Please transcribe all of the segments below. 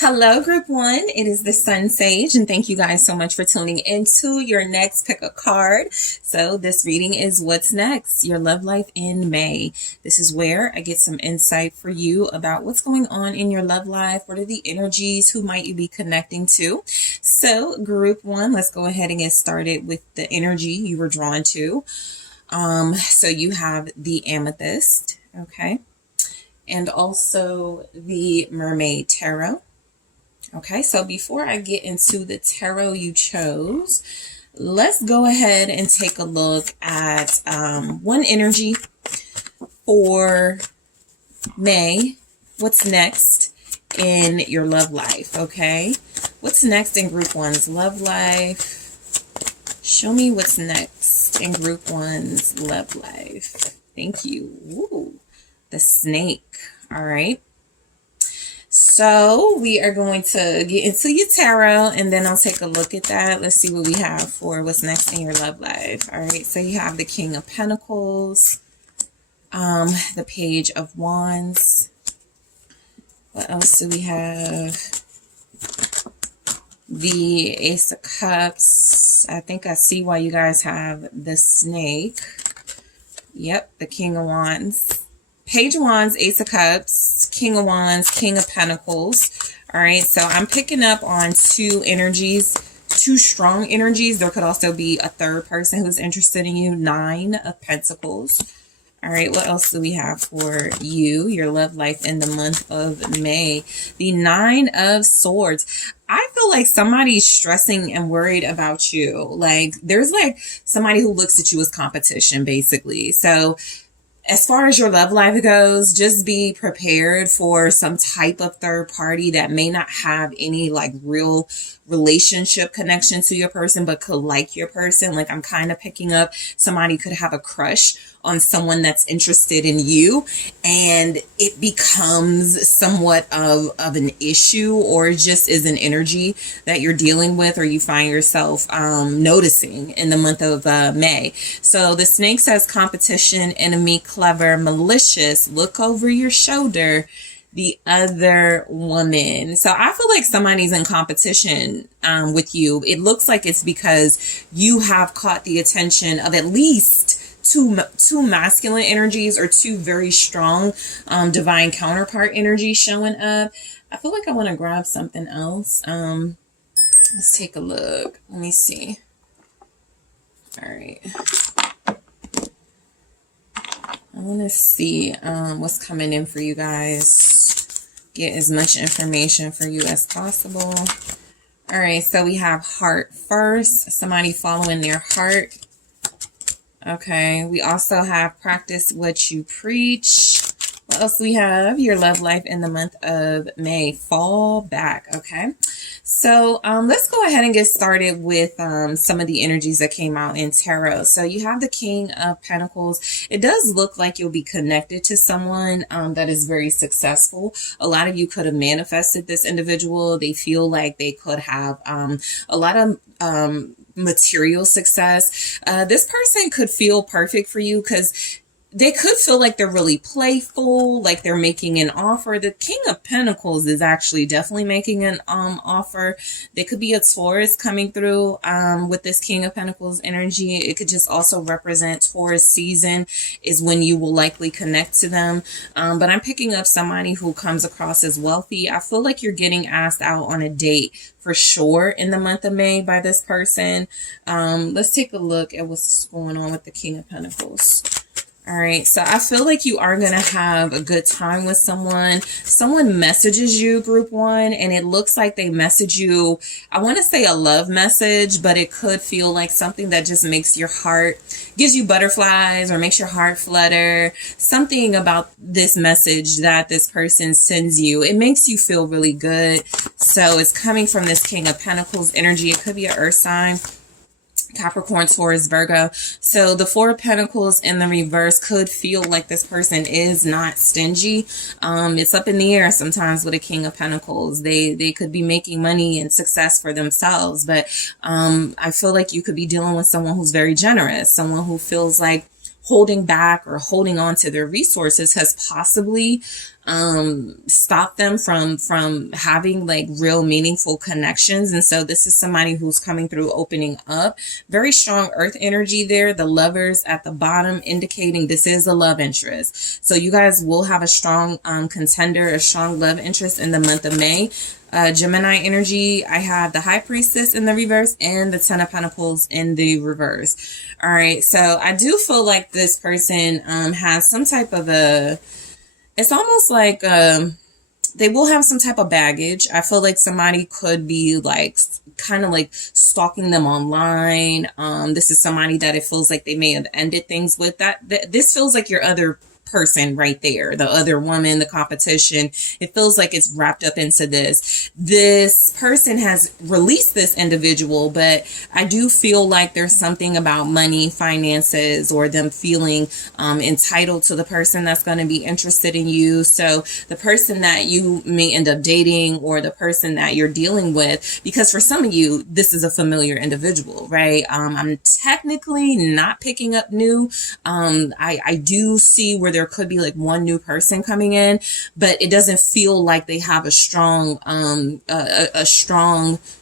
Hello, Group 1. It is the SunSage, and thank you guys so much for tuning into your next pick a card. So this reading is What's Next? Your Love Life in May. This is where I get some insight for you about what's going on in your love life. What are the energies? Who might you be connecting to? So Group 1, let's go ahead and get started with the energy you were drawn to. So you have the Amethyst, okay? And also the Mermaid Tarot. Okay, so before I get into the tarot you chose, let's go ahead and take a look at one energy for May. What's next in your love life, okay? What's next in Group 1's love life? Show me what's next in Group 1's love life. Thank you. Ooh, the snake. All right. So we are going to get into your tarot and then I'll take a look at that. Let's see what we have for what's next in your love life. All right. So you have the King of Pentacles, the Page of Wands. What else do we have? The Ace of Cups. I think I see why you guys have the snake. Yep. The King of Wands. Page of Wands, Ace of Cups, King of Wands, King of Pentacles. All right, so I'm picking up on two energies, two strong energies. There could also be a third person who's interested in you. 9 of Pentacles. All right, what else do we have for you, your love life in the month of May? The 9 of Swords. I feel like somebody's stressing and worried about you. Like, there's like somebody who looks at you as competition, basically. So as far as your love life goes, just be prepared for some type of third party that may not have any like real relationship connection to your person, but could like your person. Like, I'm kind of picking up somebody could have a crush on someone that's interested in you, and it becomes somewhat of an issue, or just is an energy that you're dealing with or you find yourself noticing in the month of May. So the snake says competition, enemy, clever, malicious, look over your shoulder, the other woman. So I feel like somebody's in competition with you. It looks like it's because you have caught the attention of at least two masculine energies, or two very strong divine counterpart energies showing up. I feel like I want to grab something else. Let's take a look. Let me see. All right. I want to see what's coming in for you guys. Get as much information for you as possible. All right, so we have heart first. Somebody following their heart. Okay, we also have practice what you preach. What else do we have? Your love life in the month of May. Fall back. Okay, so let's go ahead and get started with some of the energies that came out in tarot. So you have the King of Pentacles. It does look like you'll be connected to someone that is very successful. A lot of you could have manifested this individual. They feel like they could have a lot of material success. This person could feel perfect for you because they could feel like they're really playful, like they're making an offer. The King of Pentacles is actually definitely making an offer. There could be a Taurus coming through with this King of Pentacles energy. It could just also represent Taurus season is when you will likely connect to them. But I'm picking up somebody who comes across as wealthy. I feel like you're getting asked out on a date for sure in the month of May by this person. Let's take a look at what's going on with the King of Pentacles. All right, so I feel like you are going to have a good time with someone. Someone messages you, Group 1, and it looks like they message you, I want to say a love message, but it could feel like something that just makes your heart, gives you butterflies or makes your heart flutter. Something about this message that this person sends you, it makes you feel really good. So it's coming from this King of Pentacles energy. It could be an earth sign. Capricorn, Taurus, Virgo. So the Four of Pentacles in the reverse could feel like this person is not stingy. It's up in the air sometimes with a King of Pentacles. They could be making money and success for themselves, but I feel like you could be dealing with someone who's very generous, someone who feels like holding back or holding on to their resources has possibly stop them from having like real meaningful connections. And so this is somebody who's coming through, opening up. Very strong earth energy there. The Lovers at the bottom indicating this is a love interest. So you guys will have a strong contender, a strong love interest in the month of May. Gemini energy, I have the High Priestess in the reverse and the Ten of Pentacles in the reverse. All right, so I do feel like this person has some type of it's almost like they will have some type of baggage. I feel like somebody could be like kind of like stalking them online. This is somebody that it feels like they may have ended things with. This feels like your other person right there, the other woman, the competition. It feels like it's wrapped up into this. This person has released this individual, but I do feel like there's something about money, finances, or them feeling entitled to the person that's going to be interested in you. So the person that you may end up dating, or the person that you're dealing with, because for some of you, this is a familiar individual, right? I'm technically not picking up new. I do see where there could be like one new person coming in, but it doesn't feel like they have a strong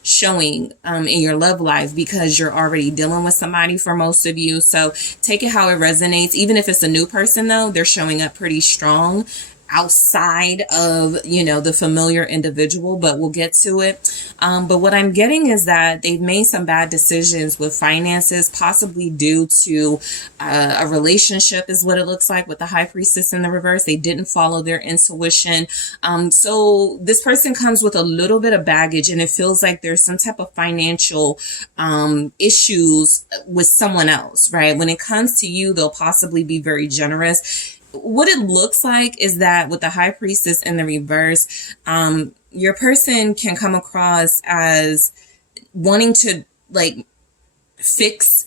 showing in your love life, because you're already dealing with somebody for most of you. So take it how it resonates. Even if it's a new person though, they're showing up pretty strong outside of, you know, the familiar individual, but we'll get to it. But what I'm getting is that they've made some bad decisions with finances, possibly due to a relationship is what it looks like with the High Priestess in the reverse. They didn't follow their intuition. So this person comes with a little bit of baggage, and it feels like there's some type of financial issues with someone else, right? When it comes to you, they'll possibly be very generous. What it looks like is that with the High Priestess in the reverse, your person can come across as wanting to like fix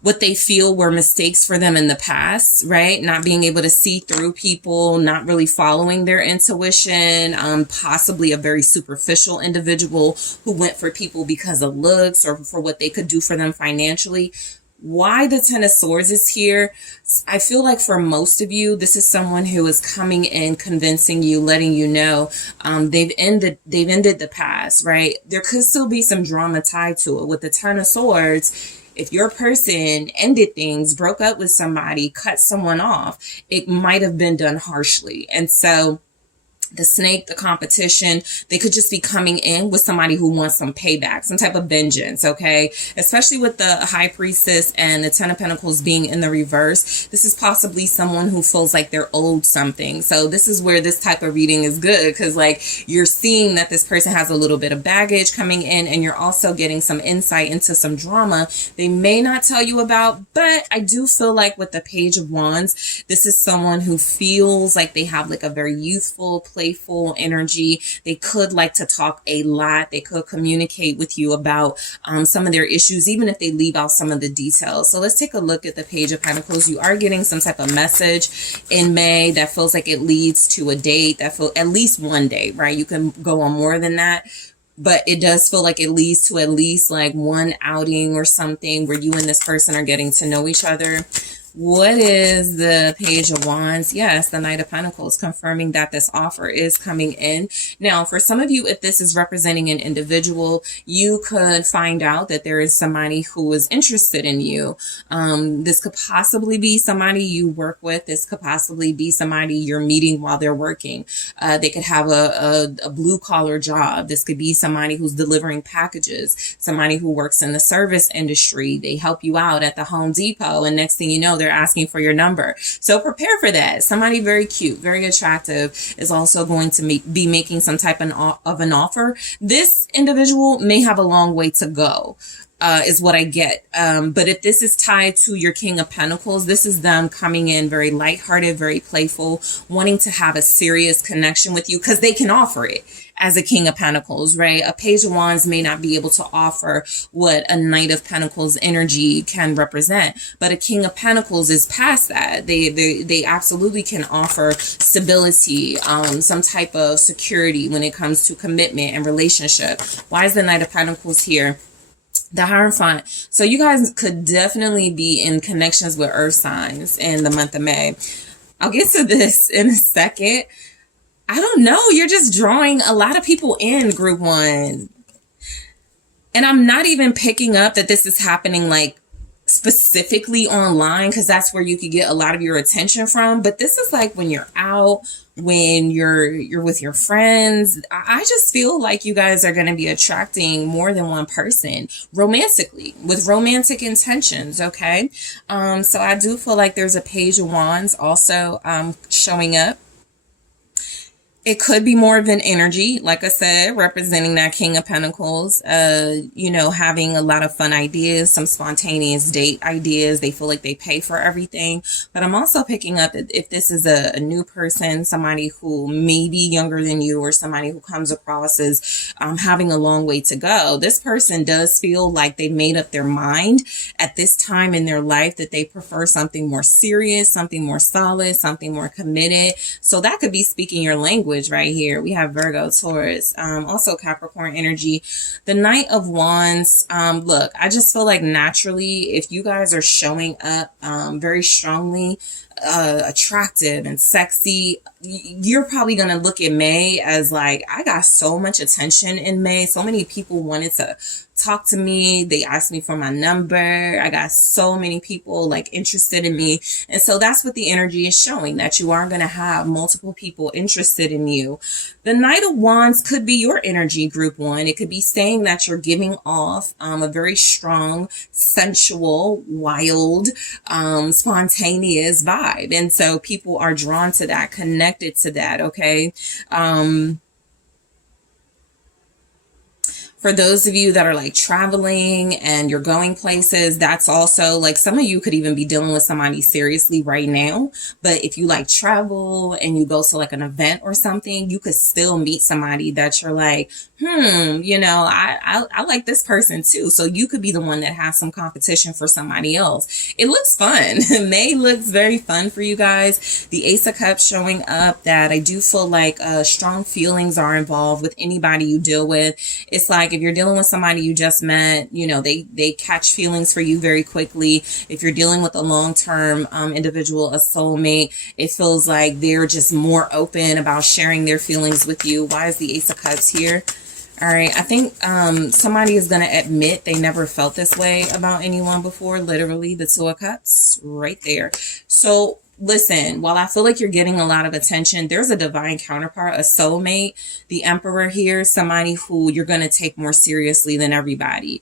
what they feel were mistakes for them in the past, right? Not being able to see through people, not really following their intuition, possibly a very superficial individual who went for people because of looks or for what they could do for them financially. Why the Ten of Swords is here, I feel like for most of you, this is someone who is coming in, convincing you, letting you know they've ended the past, right? There could still be some drama tied to it. With the Ten of Swords, if your person ended things, broke up with somebody, cut someone off, it might have been done harshly. And so the snake, the competition, they could just be coming in with somebody who wants some payback, some type of vengeance, okay? Especially with the High Priestess and the Ten of Pentacles being in the reverse. This is possibly someone who feels like they're owed something. So this is where this type of reading is good, because like you're seeing that this person has a little bit of baggage coming in, and you're also getting some insight into some drama they may not tell you about. But I do feel like with the Page of Wands, this is someone who feels like they have like a very youthful, playful energy. They could like to talk a lot. They could communicate with you about some of their issues, even if they leave out some of the details. So let's take a look at the Page of Pentacles. You are getting some type of message in May that feels like it leads to a date, that feels at least one day, right? You can go on more than that, but it does feel like it leads to at least like one outing or something where you and this person are getting to know each other. What is the Page of Wands? Yes, the Knight of Pentacles, confirming that this offer is coming in. Now, for some of you, if this is representing an individual, you could find out that there is somebody who is interested in you. This could possibly be somebody you work with. This could possibly be somebody you're meeting while they're working. They could have a blue collar job. This could be somebody who's delivering packages, somebody who works in the service industry. They help you out at the Home Depot, and next thing you know, they're asking for your number. So prepare for that. Somebody very cute, very attractive is also going to be making some type of an offer. This individual may have a long way to go. Is what I get. But if this is tied to your King of Pentacles, this is them coming in very lighthearted, very playful, wanting to have a serious connection with you because they can offer it as a King of Pentacles, right? A Page of Wands may not be able to offer what a Knight of Pentacles energy can represent, but a King of Pentacles is past that. They absolutely can offer stability, some type of security when it comes to commitment and relationship. Why is the Knight of Pentacles here? The Hierophant. So you guys could definitely be in connections with earth signs in the month of May. I'll get to this in a second. I don't know. You're just drawing a lot of people in, group one. And I'm not even picking up that this is happening like specifically online, because that's where you could get a lot of your attention from. But this is like when you're out, when you're with your friends. I just feel like you guys are going to be attracting more than one person romantically, with romantic intentions. Okay. So I do feel like there's a Page of Wands also showing up. It could be more of an energy, like I said, representing that King of Pentacles, you know, having a lot of fun ideas, some spontaneous date ideas. They feel like they pay for everything. But I'm also picking up that if this is a new person, somebody who may be younger than you, or somebody who comes across as having a long way to go, this person does feel like they made up their mind at this time in their life that they prefer something more serious, something more solid, something more committed. So that could be speaking your language right here. We have Virgo, Taurus, also Capricorn energy. The Knight of Wands. Look, I just feel like naturally, if you guys are showing up very strongly, attractive and sexy, you're probably going to look at May as like, I got so much attention in May. So many people wanted to talk to me. They asked me for my number. I got so many people like interested in me. And so that's what the energy is showing, that you are going to have multiple people interested in you. The Knight of Wands could be your energy, group one. It could be saying that you're giving off a very strong, sensual, wild, spontaneous vibe. And so people are drawn to that, connected to that. Okay. For those of you that are like traveling and you're going places, that's also like, some of you could even be dealing with somebody seriously right now. But if you like travel and you go to like an event or something, you could still meet somebody that you're like, you know, I like this person too. So you could be the one that has some competition for somebody else. It looks fun. May looks very fun for you guys. The Ace of Cups showing up, that I do feel like strong feelings are involved with anybody you deal with. It's like, if you're dealing with somebody you just met, you know, they catch feelings for you very quickly. If you're dealing with a long-term individual, a soulmate, it feels like they're just more open about sharing their feelings with you. Why is the Ace of Cups here? All right, I think somebody is going to admit they never felt this way about anyone before. Literally, the Two of Cups right there. So listen, while I feel like you're getting a lot of attention, there's a divine counterpart, a soulmate, the Emperor here, somebody who you're going to take more seriously than everybody.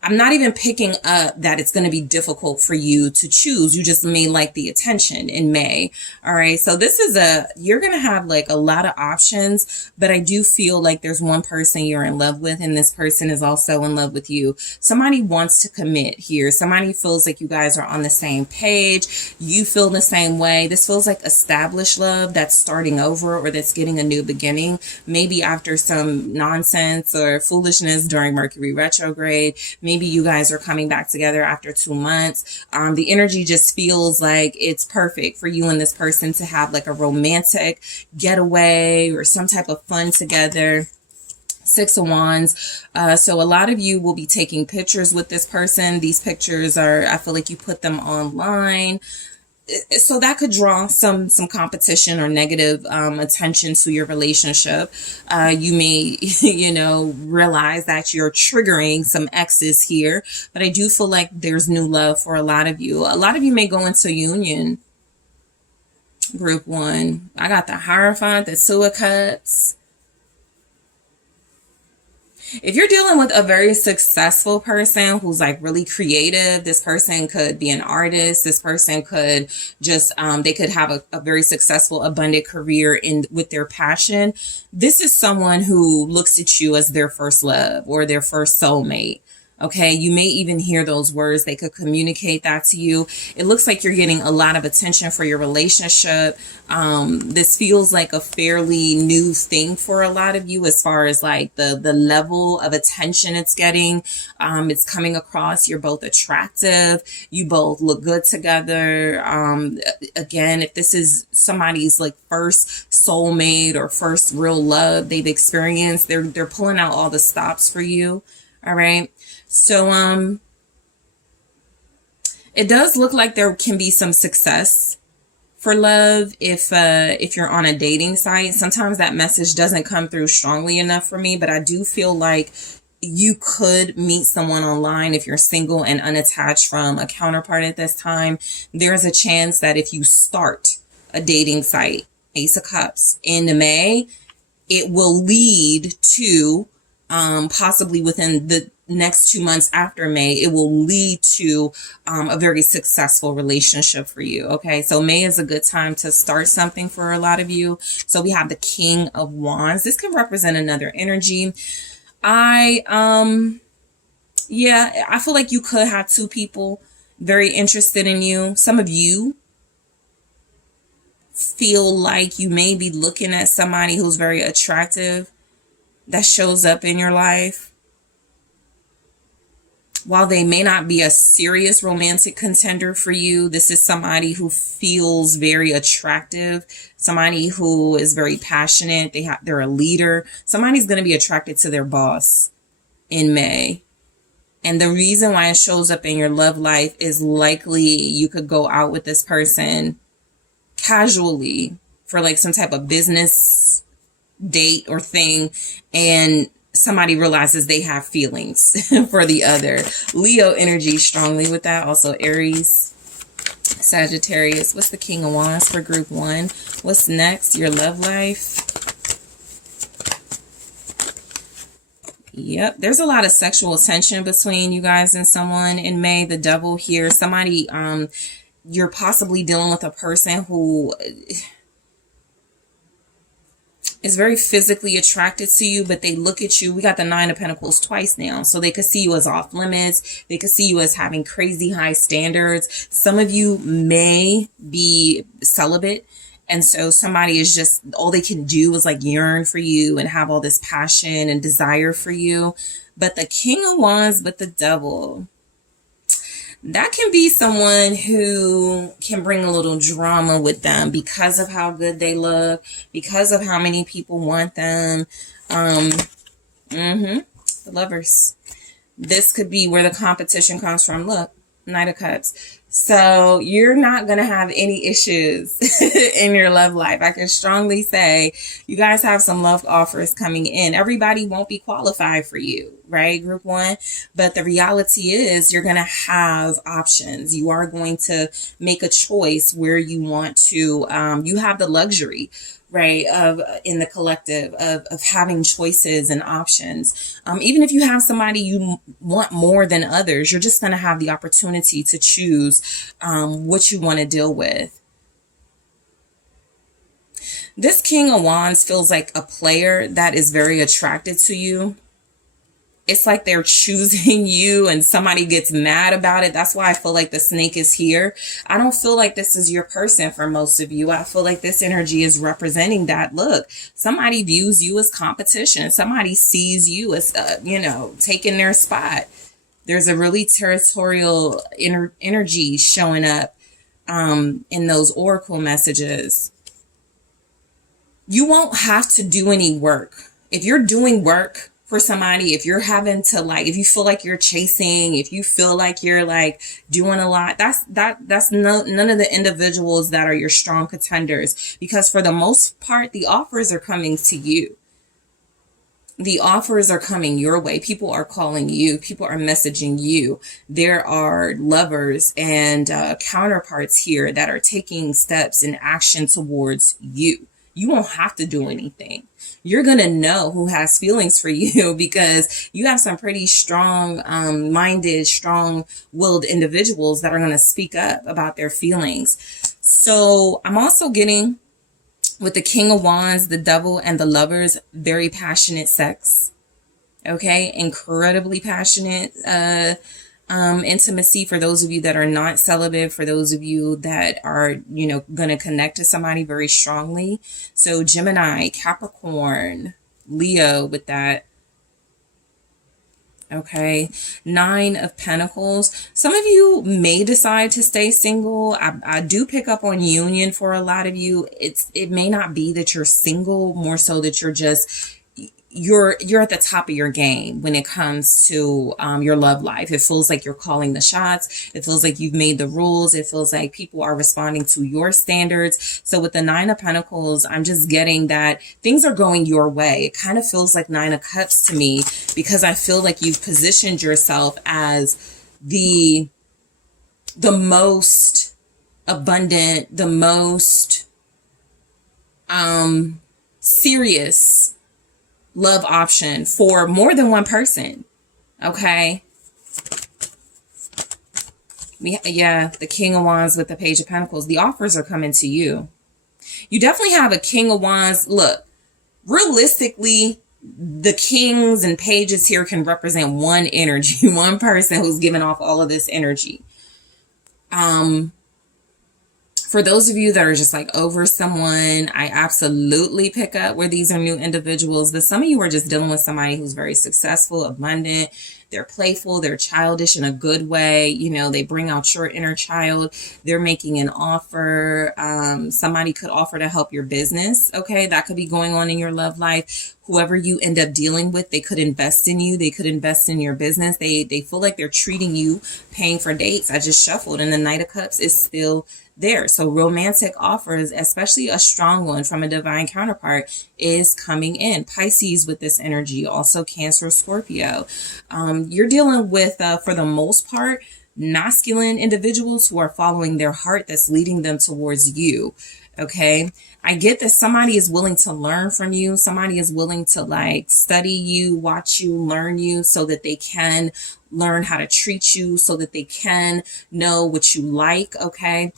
I'm not even picking up that it's going to be difficult for you to choose. You just may like the attention in May. All right. So this is you're going to have like a lot of options, but I do feel like there's one person you're in love with, and this person is also in love with you. Somebody wants to commit here. Somebody feels like you guys are on the same page. You feel the same way. This feels like established love that's starting over, or that's getting a new beginning, maybe after some nonsense or foolishness during Mercury retrograde. Maybe you guys are coming back together after 2 months. The energy just feels like it's perfect for you and this person to have like a romantic getaway or some type of fun together. Six of Wands. So a lot of you will be taking pictures with this person. These pictures are, I feel like you put them online. So that could draw some competition or negative attention to your relationship. You may, you know, realize that you're triggering some exes here, but I do feel like there's new love for a lot of you. A lot of you may go into union, group one. I got the Hierophant, the Two of Cups. If you're dealing with a very successful person who's like really creative, this person could be an artist. This person could just, they could have a very successful, abundant career with their passion. This is someone who looks at you as their first love or their first soulmate. Okay, you may even hear those words. They could communicate that to you. It looks like you're getting a lot of attention for your relationship. This feels like a fairly new thing for a lot of you as far as like the level of attention it's getting. It's coming across. You're both attractive. You both look good together. Again, if this is somebody's like first soulmate or first real love they've experienced, they're pulling out all the stops for you. All right. So, it does look like there can be some success for love if you're on a dating site. Sometimes that message doesn't come through strongly enough for me, but I do feel like you could meet someone online if you're single and unattached from a counterpart at this time. There's a chance that if you start a dating site, Ace of Cups, in May, it will lead to possibly within the next 2 months after May, it will lead to a very successful relationship for you. Okay, so May is a good time to start something for a lot of you. So we have the King of Wands. This can represent another energy. Yeah, I feel like you could have two people very interested in you. Some of you feel like you may be looking at somebody who's very attractive that shows up in your life. While they may not be a serious romantic contender for you, this is somebody who feels very attractive, somebody who is very passionate. They're a leader. Somebody's going to be attracted to their boss in May. And the reason why it shows up in your love life is likely you could go out with this person casually for like some type of business date or thing, and somebody realizes they have feelings for the other. Leo energy strongly with that. Also Aries, Sagittarius. What's the King of Wands for group 1? What's next? Your love life. Yep, there's a lot of sexual tension between you guys and someone in May. The Devil here. Somebody, you're possibly dealing with a person who is very physically attracted to you, but they look at you. We got the 9 of Pentacles twice now. So they could see you as off limits. They could see you as having crazy high standards. Some of you may be celibate. And so somebody is just, all they can do is like yearn for you and have all this passion and desire for you. But the King of Wands, but the Devil, that can be someone who can bring a little drama with them because of how good they look, because of how many people want them. The Lovers. This could be where the competition comes from. Look, Knight of Cups. So you're not going to have any issues in your love life. I can strongly say you guys have some love offers coming in. Everybody won't be qualified for you, right? Group 1. But the reality is you're going to have options. You are going to make a choice where you want to, you have the luxury, right, of in the collective of having choices and options. Even if you have somebody you want more than others, you're just going to have the opportunity to choose what you want to deal with. This King of Wands feels like a player that is very attracted to you. It's like they're choosing you and somebody gets mad about it. That's why I feel like the snake is here. I don't feel like this is your person for most of you. I feel like this energy is representing that. Look, somebody views you as competition. Somebody sees you as, taking their spot. There's a really territorial energy showing up in those oracle messages. You won't have to do any work. If you're doing work for somebody, if you're having to if you feel like you're chasing, if you feel like you're doing a lot, that's none of the individuals that are your strong contenders, because for the most part, the offers are coming to you. The offers are coming your way. People are calling you. People are messaging you. There are lovers and counterparts here that are taking steps in action towards you. You won't have to do anything. You're going to know who has feelings for you because you have some pretty strong-minded, strong-willed individuals that are going to speak up about their feelings. So I'm also getting, with the King of Wands, the Devil, and the Lovers, very passionate sex. Okay? Incredibly passionate intimacy for those of you that are not celibate, for those of you that are, going to connect to somebody very strongly. So Gemini, Capricorn, Leo with that. Okay. 9 of Pentacles. Some of you may decide to stay single. I do pick up on union for a lot of you. It may not be that you're single, more so that you're just you're at the top of your game when it comes to your love life. It feels like you're calling the shots. It feels like you've made the rules. It feels like people are responding to your standards. So with the Nine of Pentacles, I'm just getting that things are going your way. It kind of feels like Nine of Cups to me, because I feel like you've positioned yourself as the most abundant, the most serious love option for more than one person. Okay. Yeah, the King of Wands with the Page of Pentacles. The offers are coming to you. You definitely have a King of Wands. Look, realistically, the kings and pages here can represent one energy, one person who's giving off all of this energy. For those of you that are just like over someone, I absolutely pick up where these are new individuals. But some of you are just dealing with somebody who's very successful, abundant. They're playful. They're childish in a good way. You know, they bring out your inner child. They're making an offer. Somebody could offer to help your business. Okay, that could be going on in your love life. Whoever you end up dealing with, they could invest in you. They could invest in your business. They feel like they're treating you, paying for dates. I just shuffled, and the Knight of Cups is still there. So romantic offers, especially a strong one from a divine counterpart, is coming in. Pisces with this energy, also Cancer, Scorpio. You're dealing with, for the most part, masculine individuals who are following their heart that's leading them towards you. Okay. I get that somebody is willing to learn from you. Somebody is willing to like study you, watch you, learn you, so that they can learn how to treat you, so that they can know what you like. Okay.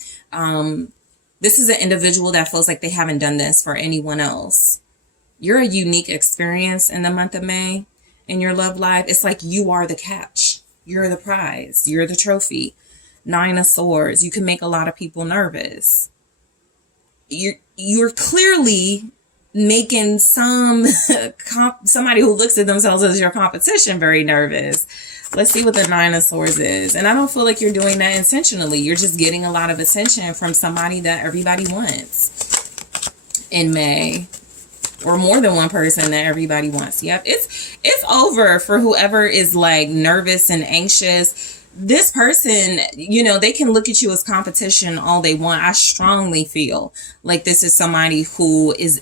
This is an individual that feels like they haven't done this for anyone else. You're a unique experience in the month of May in your love life. It's like you are the catch. You're the prize. You're the trophy. Nine of Swords. You can make a lot of people nervous. You're clearly making somebody who looks at themselves as your competition very nervous. Let's see what the Nine of Swords is. And I don't feel like you're doing that intentionally. You're just getting a lot of attention from somebody that everybody wants in May. Or more than one person that everybody wants. Yep, it's over for whoever is like nervous and anxious. This person, you know, they can look at you as competition all they want. I strongly feel like this is somebody who is,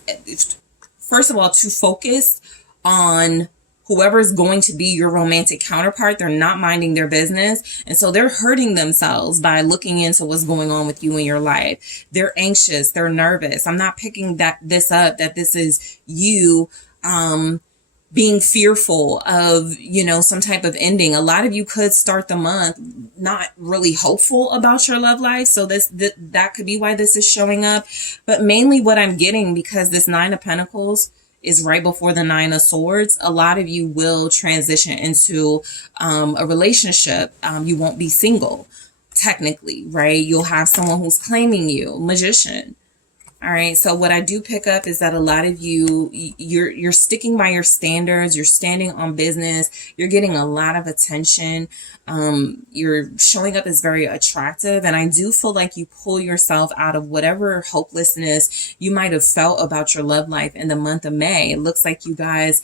first of all, too focused on whoever's going to be your romantic counterpart. They're not minding their business. And so they're hurting themselves by looking into what's going on with you in your life. They're anxious. They're nervous. I'm not picking that this is you, being fearful of, you know, some type of ending. A lot of you could start the month not really hopeful about your love life. So that could be why this is showing up. But mainly what I'm getting, because this Nine of Pentacles is right before the Nine of Swords, a lot of you will transition into a relationship. You won't be single, technically, right? You'll have someone who's claiming you, Magician. All right. So what I do pick up is that a lot of you, you're sticking by your standards. You're standing on business. You're getting a lot of attention. You're showing up as very attractive. And I do feel like you pull yourself out of whatever hopelessness you might have felt about your love life in the month of May. It looks like you guys,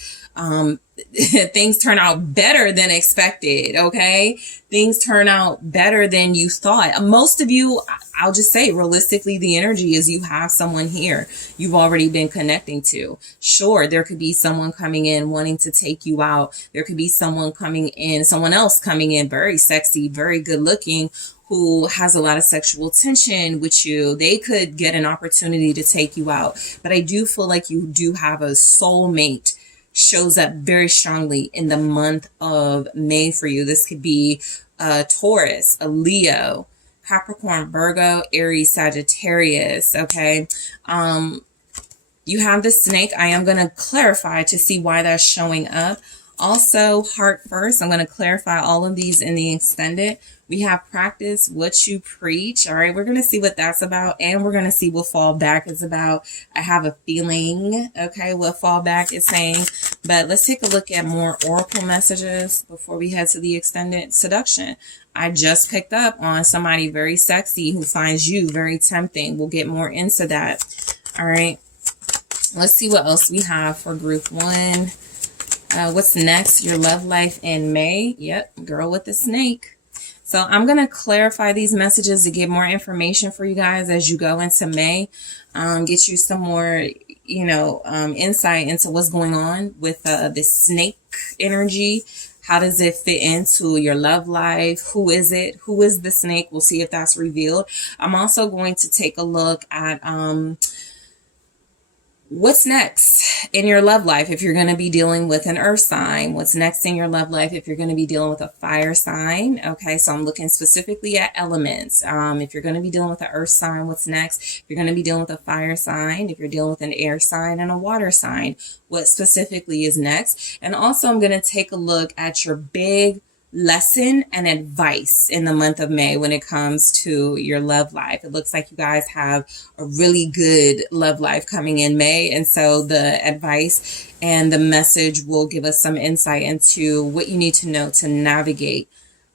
things turn out better than expected. Okay. Things turn out better than you thought. Most of you, I'll just say realistically, the energy is you have someone here you've already been connecting to. Sure, there could be someone coming in wanting to take you out. There could be someone else coming in, very sexy, very good looking, who has a lot of sexual tension with you. They could get an opportunity to take you out. But I do feel like you do have a soulmate shows up very strongly in the month of May for you. This could be a Taurus, a Leo, Capricorn, Virgo, Aries, Sagittarius. Okay. You have the snake. I am going to clarify to see why that's showing up. Also, heart first. I'm going to clarify all of these in the extended. We have practice what you preach. All right. We're going to see what that's about. And we're going to see what fall back is about. I have a feeling, okay, what fall back is saying. But let's take a look at more oracle messages before we head to the extended. Seduction. I just picked up on somebody very sexy who finds you very tempting. We'll get more into that. All right. Let's see what else we have for group one. What's next? Your love life in May. Yep, girl with the snake. So I'm going to clarify these messages to get more information for you guys as you go into May. Get you some more, insight into what's going on with this snake energy. How does it fit into your love life? Who is it? Who is the snake? We'll see if that's revealed. I'm also going to take a look at what's next in your love life if you're going to be dealing with an earth sign. What's next in your love life if you're going to be dealing with a fire sign. Okay, so I'm looking specifically at elements. If you're going to be dealing with an earth sign, what's next? If you're going to be dealing with a fire sign, if you're dealing with an air sign and a water sign, what specifically is next? And also I'm going to take a look at your big lesson and advice in the month of May when it comes to your love life. It looks like you guys have a really good love life coming in May. And so the advice and the message will give us some insight into what you need to know to navigate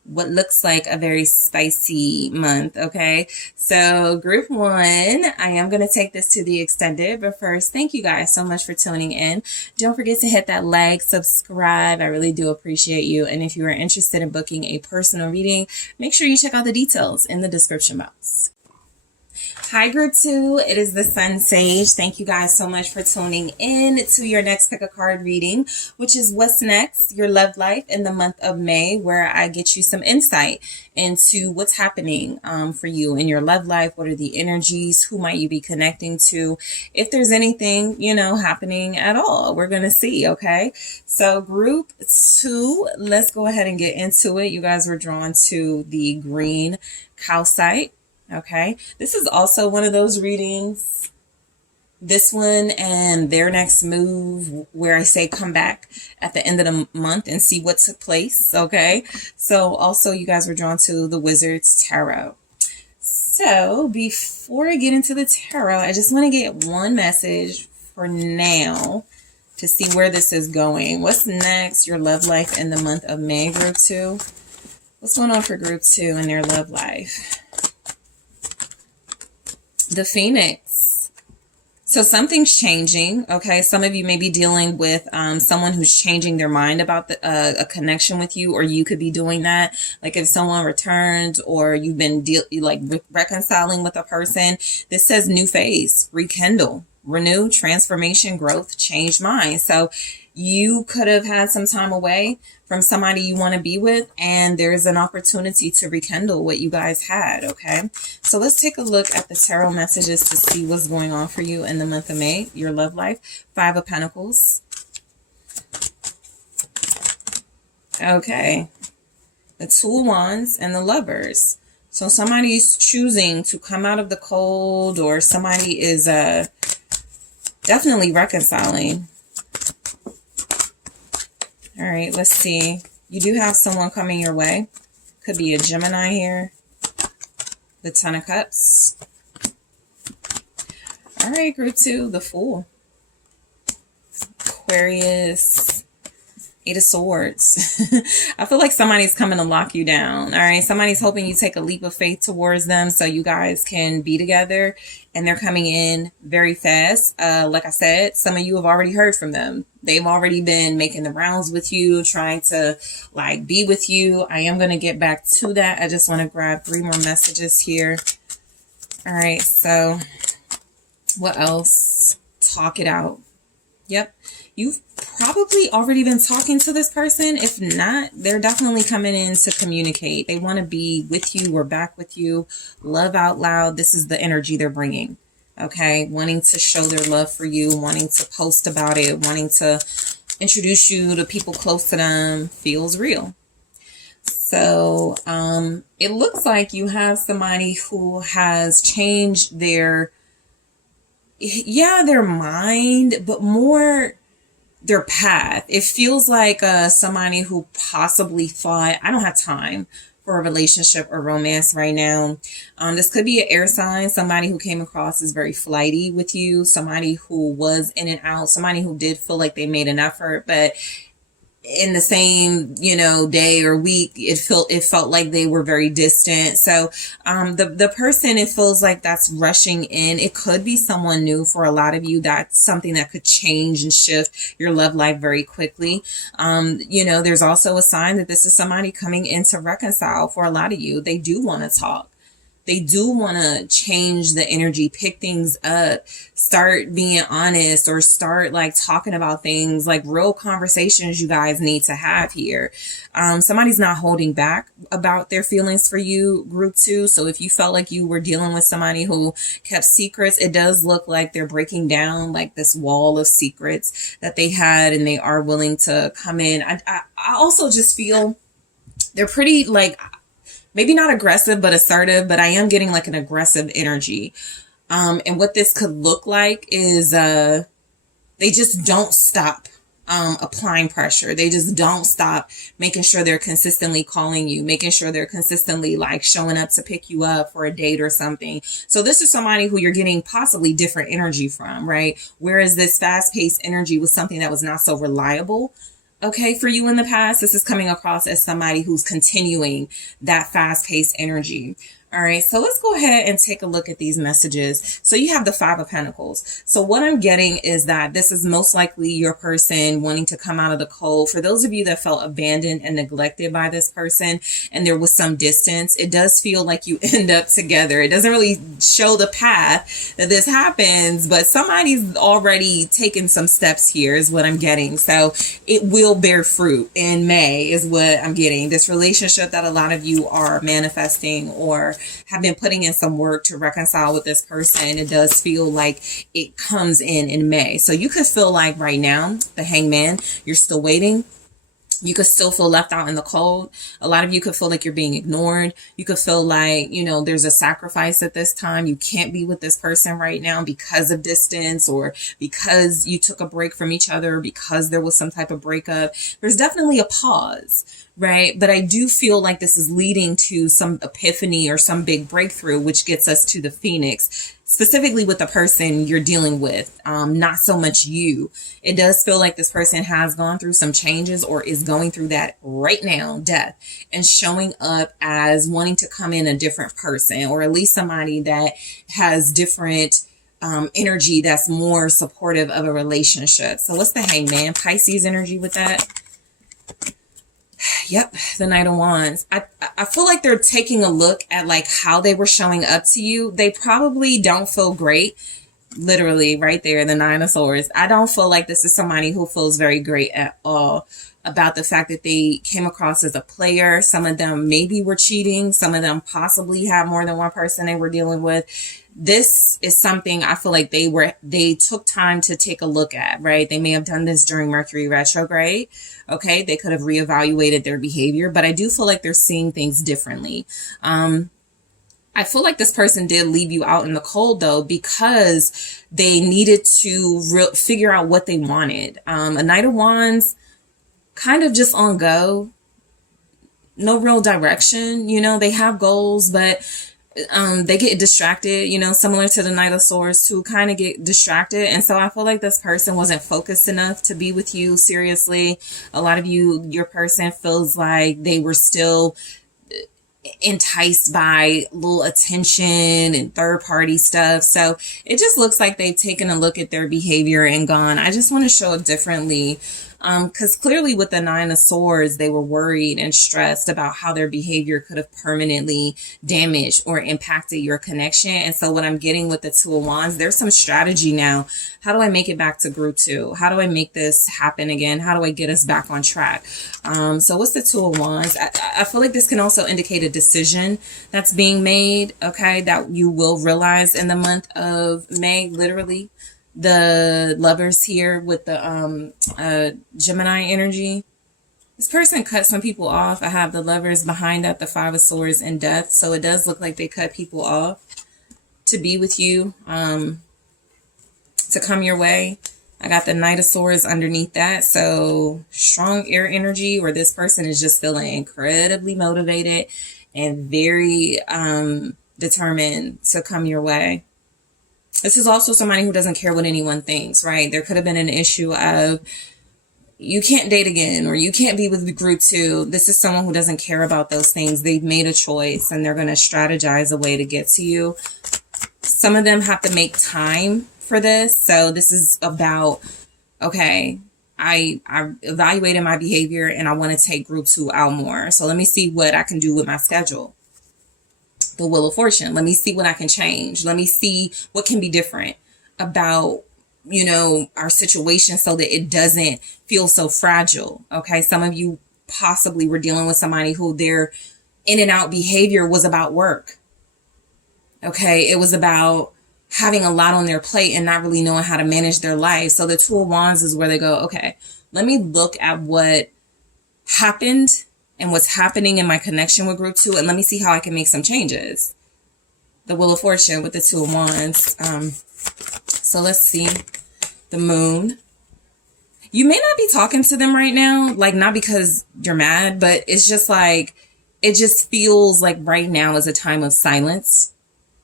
what looks like a very spicy month. Okay, so group one, I am going to take this to the extended, but first, thank you guys so much for tuning in. Don't forget to hit that like, subscribe. I really do appreciate you. And if you are interested in booking a personal reading, make sure you check out the details in the description box. Hi group two, it is the SunSage. Thank you guys so much for tuning in to your next pick a card reading, which is what's next, your love life in the month of May, where I get you some insight into what's happening for you in your love life. What are the energies? Who might you be connecting to? If there's anything, happening at all, we're going to see. Okay. So group two, let's go ahead and get into it. You guys were drawn to the green calcite. Okay, this is also one of those readings, this one and their next move, where I say come back at the end of the month and see what took place. Okay, so also you guys were drawn to the Wizard's Tarot. So before I get into the tarot, I just want to get one message for now to see where this is going. What's next? Your love life in the month of May, group two. What's going on for group two in their love life? The Phoenix. So something's changing. Okay. Some of you may be dealing with someone who's changing their mind about a connection with you, or you could be doing that. Like if someone returned or you've been reconciling with a person, this says new phase, rekindle, renew, transformation, growth, change mind. So you could have had some time away from somebody you want to be with, and there's an opportunity to rekindle what you guys had. Okay, so let's take a look at the tarot messages to see what's going on for you in the month of May, your love life. Five of Pentacles. Okay, the Two of Wands and the Lovers. So somebody's choosing to come out of the cold, or somebody is definitely reconciling. All right, let's see. You do have someone coming your way. Could be a Gemini here. The Ten of Cups. All right, group two, the Fool. Aquarius. Eight of Swords. I feel like somebody's coming to lock you down. All right, somebody's hoping you take a leap of faith towards them so you guys can be together, and they're coming in very fast. Like I said, some of you have already heard from them. They've already been making the rounds with you, trying to be with you. I am going to get back to that. I just want to grab three more messages here. All right, so what else? Talk it out. Yep. You've probably already been talking to this person. If not, they're definitely coming in to communicate. They want to be with you or back with you. Love out loud. This is the energy they're bringing. Okay. Wanting to show their love for you, wanting to post about it, wanting to introduce you to people close to them. Feels real. So it looks like you have somebody who has changed their mind, but more their path. It feels like somebody who possibly thought, I don't have time for a relationship or romance right now. This could be an air sign, somebody who came across as very flighty with you, somebody who was in and out, somebody who did feel like they made an effort, but in the same, you know, day or week. It felt like they were very distant. So the person, it feels like that's rushing in. It could be someone new for a lot of you. That's something that could change and shift your love life very quickly. You know, there's also a sign that this is somebody coming in to reconcile for a lot of you. They do want to talk. They do want to change the energy, pick things up, start being honest, or start like talking about things, like real conversations you guys need to have here. Somebody's not holding back about their feelings for you, group 2. So if you felt like you were dealing with somebody who kept secrets, it does look like they're breaking down like this wall of secrets that they had, and they are willing to come in. I also just feel they're pretty like, maybe not aggressive, but assertive, but I am getting like an aggressive energy. And what this could look like is they just don't stop applying pressure. They just don't stop making sure they're consistently calling you, making sure they're consistently like showing up to pick you up for a date or something. So this is somebody who you're getting possibly different energy from, right? Whereas this fast-paced energy was something that was not so reliable. Okay, for you in the past, this is coming across as somebody who's continuing that fast-paced energy. All right, so let's go ahead and take a look at these messages. So you have the 5 of Pentacles. So what I'm getting is that this is most likely your person wanting to come out of the cold. For those of you that felt abandoned and neglected by this person and there was some distance, it does feel like you end up together. It doesn't really show the path that this happens, but somebody's already taken some steps here is what I'm getting. So it will bear fruit in May is what I'm getting. This relationship that a lot of you are manifesting or have been putting in some work to reconcile with this person, it does feel like it comes in May. So you could feel like right now, the Hangman, you're still waiting. You could still feel left out in the cold. A lot of you could feel like you're being ignored. You could feel like, you know, there's a sacrifice at this time. You can't be with this person right now because of distance or because you took a break from each other, because there was some type of breakup. There's definitely a pause, right? But I do feel like this is leading to some epiphany or some big breakthrough, which gets us to the Phoenix, specifically with the person you're dealing with, not so much you. It does feel like this person has gone through some changes or is going through that right now, death, and showing up as wanting to come in a different person, or at least somebody that has different energy that's more supportive of a relationship. So what's the Hangman? Pisces energy with that. Yep, the Knight of Wands. I feel like they're taking a look at like how they were showing up to you. They probably don't feel great. Literally right there, the 9 of Swords. I don't feel like this is somebody who feels very great at all about the fact that they came across as a player. Some of them maybe were cheating. Some of them possibly had more than one person they were dealing with. This is something I feel like they took time to take a look at, right? They may have done this during Mercury retrograde. Okay. They could have reevaluated their behavior, but I do feel like they're seeing things differently. I feel like this person did leave you out in the cold though, because they needed to figure out what they wanted. A Knight of Wands, kind of just on go, no real direction. You know, they have goals, but they get distracted, you know, similar to the Knight of Swords, to kind of get distracted. And so I feel like this person wasn't focused enough to be with you seriously. A lot of you, your person feels like they were still enticed by little attention and third party stuff. So it just looks like they've taken a look at their behavior and gone, I just want to show up differently. Because clearly with the 9 of Swords, they were worried and stressed about how their behavior could have permanently damaged or impacted your connection. And so what I'm getting with the 2 of Wands, there's some strategy now. How do I make it back to group 2? How do I make this happen again? How do I get us back on track? So what's the 2 of Wands? I feel like this can also indicate a decision that's being made, okay, that you will realize in the month of May, literally. The Lovers here with the Gemini energy. This person cut some people off. I have the Lovers behind that, the 5 of Swords and Death. So it does look like they cut people off to be with you, to come your way. I got the Knight of Swords underneath that. So strong air energy, where this person is just feeling incredibly motivated and very determined to come your way. This is also somebody who doesn't care what anyone thinks, right? There could have been an issue of you can't date again, or you can't be with group 2. This is someone who doesn't care about those things. They've made a choice and they're going to strategize a way to get to you. Some of them have to make time for this. So this is about, okay, I evaluated my behavior and I want to take group 2 out more. So let me see what I can do with my schedule. The Wheel of Fortune. Let me see what I can change. Let me see what can be different about, you know, our situation so that it doesn't feel so fragile. Okay. Some of you possibly were dealing with somebody who their in and out behavior was about work. Okay. It was about having a lot on their plate and not really knowing how to manage their life. So the Two of Wands is where they go, okay, let me look at what happened and what's happening in my connection with group 2, and let me see how I can make some changes. The Wheel of Fortune with the Two of Wands. So let's see. The Moon. You may not be talking to them right now, like not because you're mad, but it's just like, it just feels like right now is a time of silence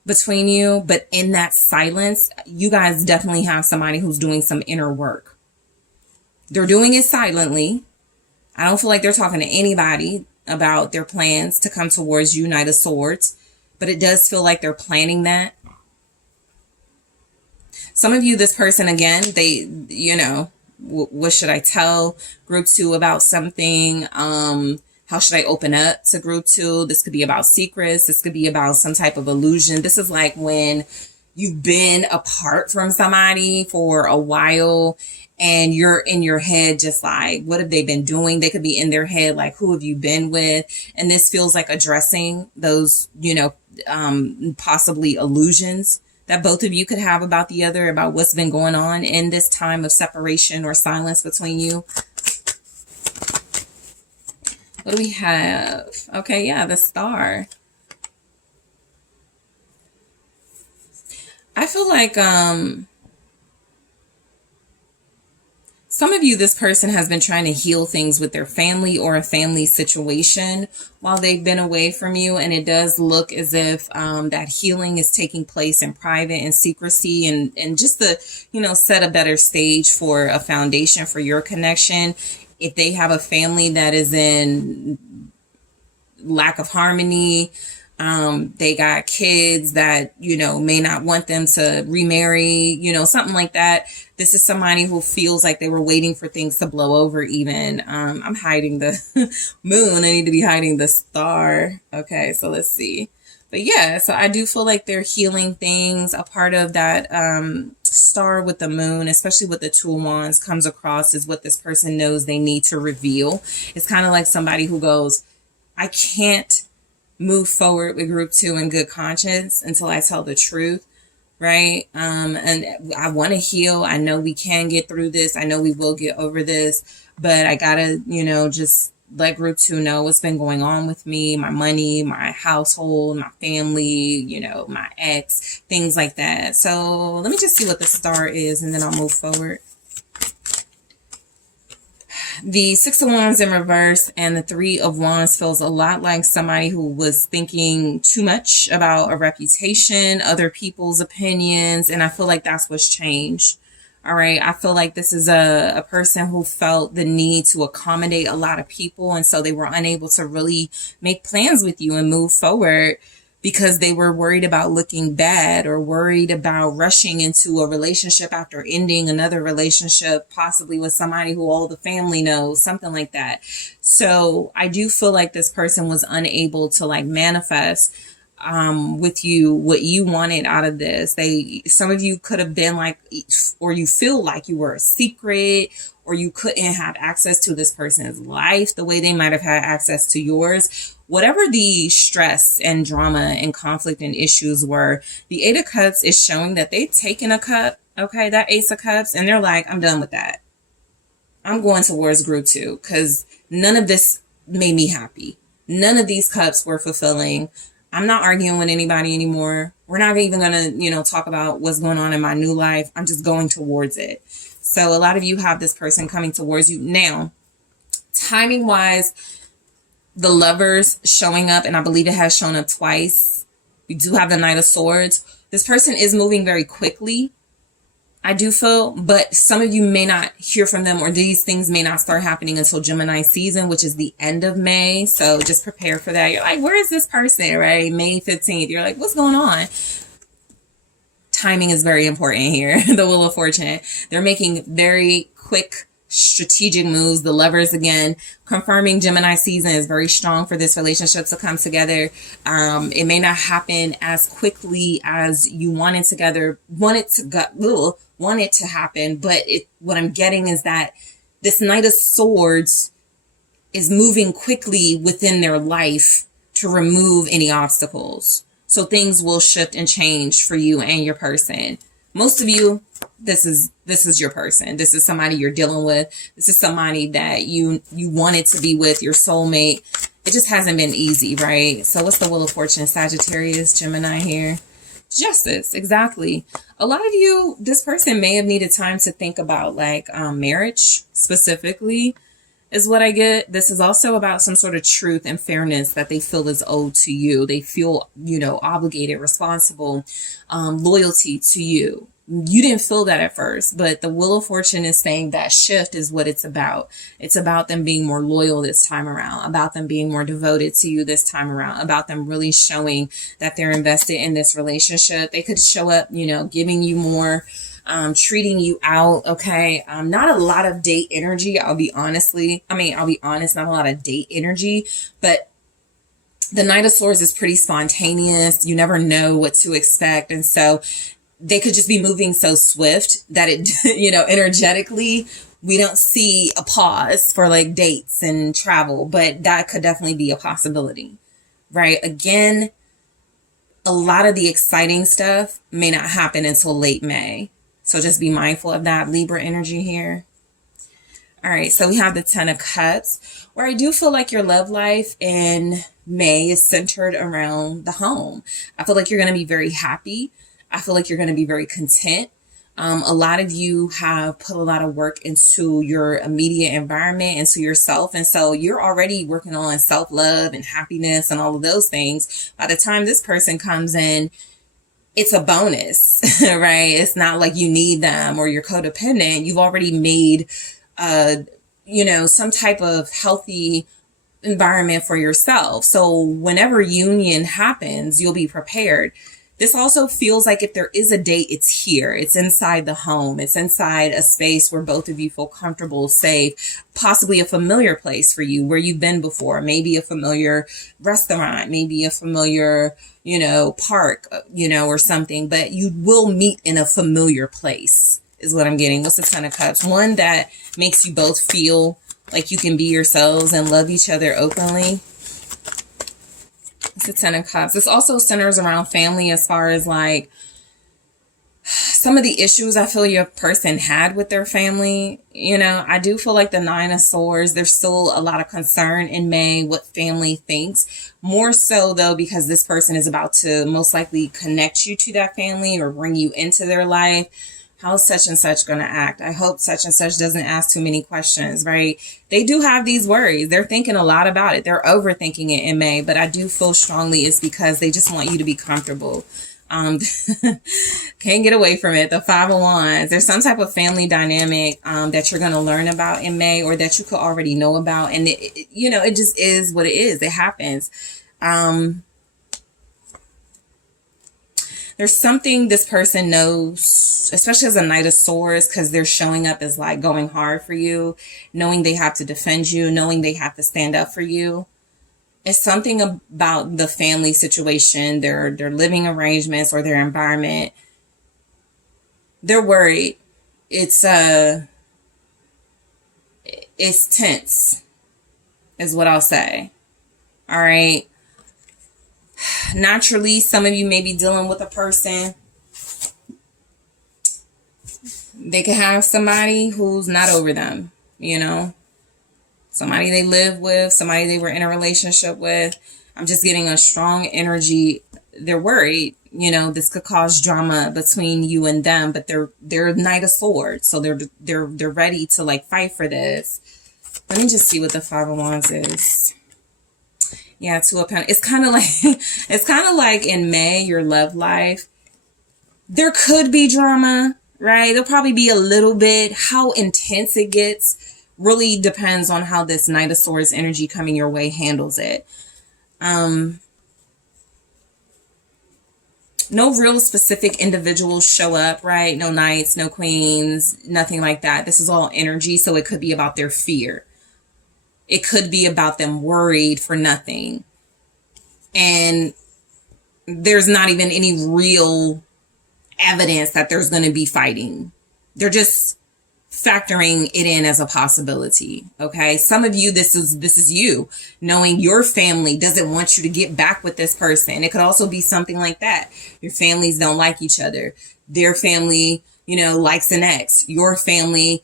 between you. But in that silence, you guys definitely have somebody who's doing some inner work. They're doing it silently. I don't feel like they're talking to anybody about their plans to come towards you, Knight of Swords, but it does feel like they're planning that. Some of you, this person, again, they, you know, what should I tell group 2 about something? How should I open up to group 2? This could be about secrets. This could be about some type of illusion. This is like when you've been apart from somebody for a while and you're in your head just like, what have they been doing? They could be in their head like, who have you been with? And this feels like addressing those, you know, possibly illusions that both of you could have about the other, about what's been going on in this time of separation or silence between you. What do we have? Okay, yeah, the Star. I feel like some of you, this person has been trying to heal things with their family or a family situation while they've been away from you. And it does look as if that healing is taking place in private and secrecy and just to, you know, set a better stage for a foundation for your connection. If they have a family that is in lack of harmony, they got kids that, you know, may not want them to remarry, you know, something like that. This is somebody who feels like they were waiting for things to blow over even. I'm hiding the Moon. I need to be hiding the Star. Okay, so let's see. But yeah, so I do feel like they're healing things. A part of that Star with the Moon, especially with the Two of Wands, comes across is what this person knows they need to reveal. It's kind of like somebody who goes, I can't move forward with group 2 in good conscience until I tell the truth, right? And I want to heal. I know we can get through this. I know we will get over this, but I gotta, you know, just let group 2 know what's been going on with me, my money, my household, my family, you know, my ex, things like that. So let me just see what the Star is and then I'll move forward. The Six of Wands in reverse and the Three of Wands feels a lot like somebody who was thinking too much about a reputation, other people's opinions, and I feel like that's what's changed. All right. I feel like this is a person who felt the need to accommodate a lot of people, and so they were unable to really make plans with you and move forward because they were worried about looking bad or worried about rushing into a relationship after ending another relationship, possibly with somebody who all the family knows, something like that. So I do feel like this person was unable to like manifest with you what you wanted out of this. Some of you could have been like, or you feel like you were a secret, or you couldn't have access to this person's life the way they might have had access to yours. Whatever the stress and drama and conflict and issues were, the Eight of Cups is showing that they've taken a cup, okay, that Ace of Cups, and they're like, I'm done with that. I'm going towards group 2 because none of this made me happy. None of these cups were fulfilling. I'm not arguing with anybody anymore. We're not even going to, you know, talk about what's going on in my new life. I'm just going towards it. So a lot of you have this person coming towards you. Now, timing wise, the Lovers showing up, and I believe it has shown up twice. We do have the Knight of Swords. This person is moving very quickly. I do feel, but some of you may not hear from them, or these things may not start happening until Gemini season, which is the end of May. So just prepare for that. You're like, where is this person, right? May 15th. You're like, what's going on? Timing is very important here. The Wheel of Fortune. They're making very quick strategic moves. The Lovers, again, confirming Gemini season is very strong for this relationship to come together. It may not happen as quickly as you want it to happen, but what I'm getting is that this Knight of Swords is moving quickly within their life to remove any obstacles. So things will shift and change for you and your person. Most of you, this is your person. This is somebody you're dealing with. This is somebody that you wanted to be with, your soulmate. It just hasn't been easy, right? So what's the Wheel of Fortune? Sagittarius, Gemini here. Justice, exactly. A lot of you, this person may have needed time to think about like marriage specifically is what I get. This is also about some sort of truth and fairness that they feel is owed to you. They feel, obligated, responsible, loyalty to you. You didn't feel that at first, but the Wheel of Fortune is saying that shift is what it's about. It's about them being more loyal this time around, about them being more devoted to you this time around, about them really showing that they're invested in this relationship. They could show up, giving you more, treating you out. Okay. Not a lot of date energy. I'll be honest, not a lot of date energy, but the Knight of Swords is pretty spontaneous. You never know what to expect. And so they could just be moving so swift that it, energetically, we don't see a pause for like dates and travel, but that could definitely be a possibility, right? Again, a lot of the exciting stuff may not happen until late May. So just be mindful of that Libra energy here. All right, so we have the 10 of Cups, where I do feel like your love life in May is centered around the home. I feel like you're going to be very happy. I feel like you're going to be very content. A lot of you have put a lot of work into your immediate environment, into yourself. And so you're already working on self-love and happiness and all of those things. By the time this person comes in, it's a bonus, right? It's not like you need them or you're codependent. You've already made, some type of healthy environment for yourself. So whenever union happens, you'll be prepared. This also feels like if there is a date, it's here. It's inside the home. It's inside a space where both of you feel comfortable, safe, possibly a familiar place for you where you've been before, maybe a familiar restaurant, maybe a familiar, park, or something, but you will meet in a familiar place is what I'm getting. What's the 10 of Cups? One that makes you both feel like you can be yourselves and love each other openly. It's the 10 of Cups. This also centers around family as far as like some of the issues I feel your person had with their family. I do feel like the 9 of Swords, there's still a lot of concern in May what family thinks. More so though, because this person is about to most likely connect you to that family or bring you into their life. How's such and such going to act? I hope such and such doesn't ask too many questions, right? They do have these worries. They're thinking a lot about it. They're overthinking it in May, but I do feel strongly it's because they just want you to be comfortable. Can't get away from it. The 5 of Wands. There's some type of family dynamic that you're going to learn about in May or that you could already know about. And it just is what it is. It happens. There's something this person knows, especially as a Knight of Swords, because they're showing up as like going hard for you, knowing they have to defend you, knowing they have to stand up for you. It's something about the family situation, their living arrangements or their environment. They're worried. It's tense, is what I'll say. All right. Naturally, some of you may be dealing with a person. They could have somebody who's not over them, somebody they live with, somebody they were in a relationship with. I'm just getting a strong energy. They're worried, this could cause drama between you and them, but they're Knight of Swords. So they're ready to like fight for this. Let me just see what the 5 of Wands is. Yeah, 2 of Pentacles. It's kind of like in May, your love life. There could be drama, right? There'll probably be a little bit. How intense it gets really depends on how this Knight of Swords energy coming your way handles it. No real specific individuals show up, right? No knights, no queens, nothing like that. This is all energy, so it could be about their fear. It could be about them worried for nothing. And there's not even any real evidence that there's going to be fighting. They're just factoring it in as a possibility. Okay. Some of you, this is you knowing your family doesn't want you to get back with this person. It could also be something like that. Your families don't like each other. Their family, likes an ex. Your family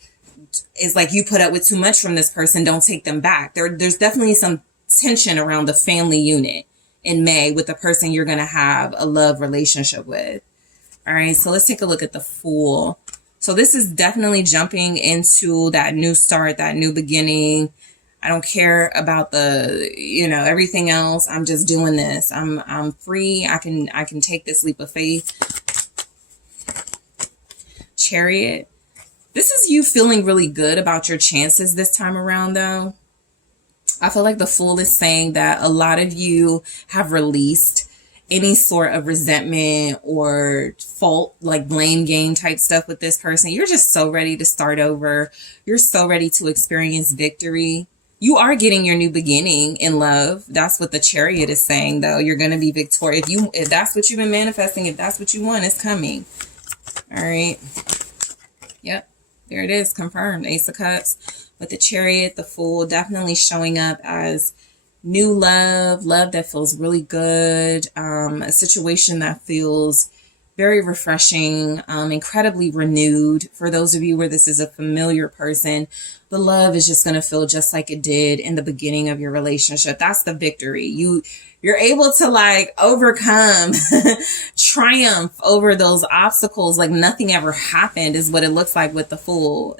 is like, you put up with too much from this person. Don't take them back. There's definitely some tension around the family unit in May with the person you're going to have a love relationship with. All right. So let's take a look at the Fool. So this is definitely jumping into that new start, that new beginning. I don't care about everything else. I'm just doing this. I'm free. I can take this leap of faith. Chariot. This is you feeling really good about your chances this time around, though. I feel like the Fool is saying that a lot of you have released any sort of resentment or fault, like blame game type stuff with this person. You're just so ready to start over. You're so ready to experience victory. You are getting your new beginning in love. That's what the Chariot is saying, though. You're going to be victorious. If that's what you've been manifesting, if that's what you want, it's coming. All right. Yep. There it is. Confirmed. Ace of Cups with the Chariot, the Fool, definitely showing up as new love that feels really good, a situation that feels very refreshing, incredibly renewed. For those of you where this is a familiar person, the love is just going to feel just like it did in the beginning of your relationship. That's the victory. You're able to overcome, triumph over those obstacles like nothing ever happened is what it looks like with the Fool,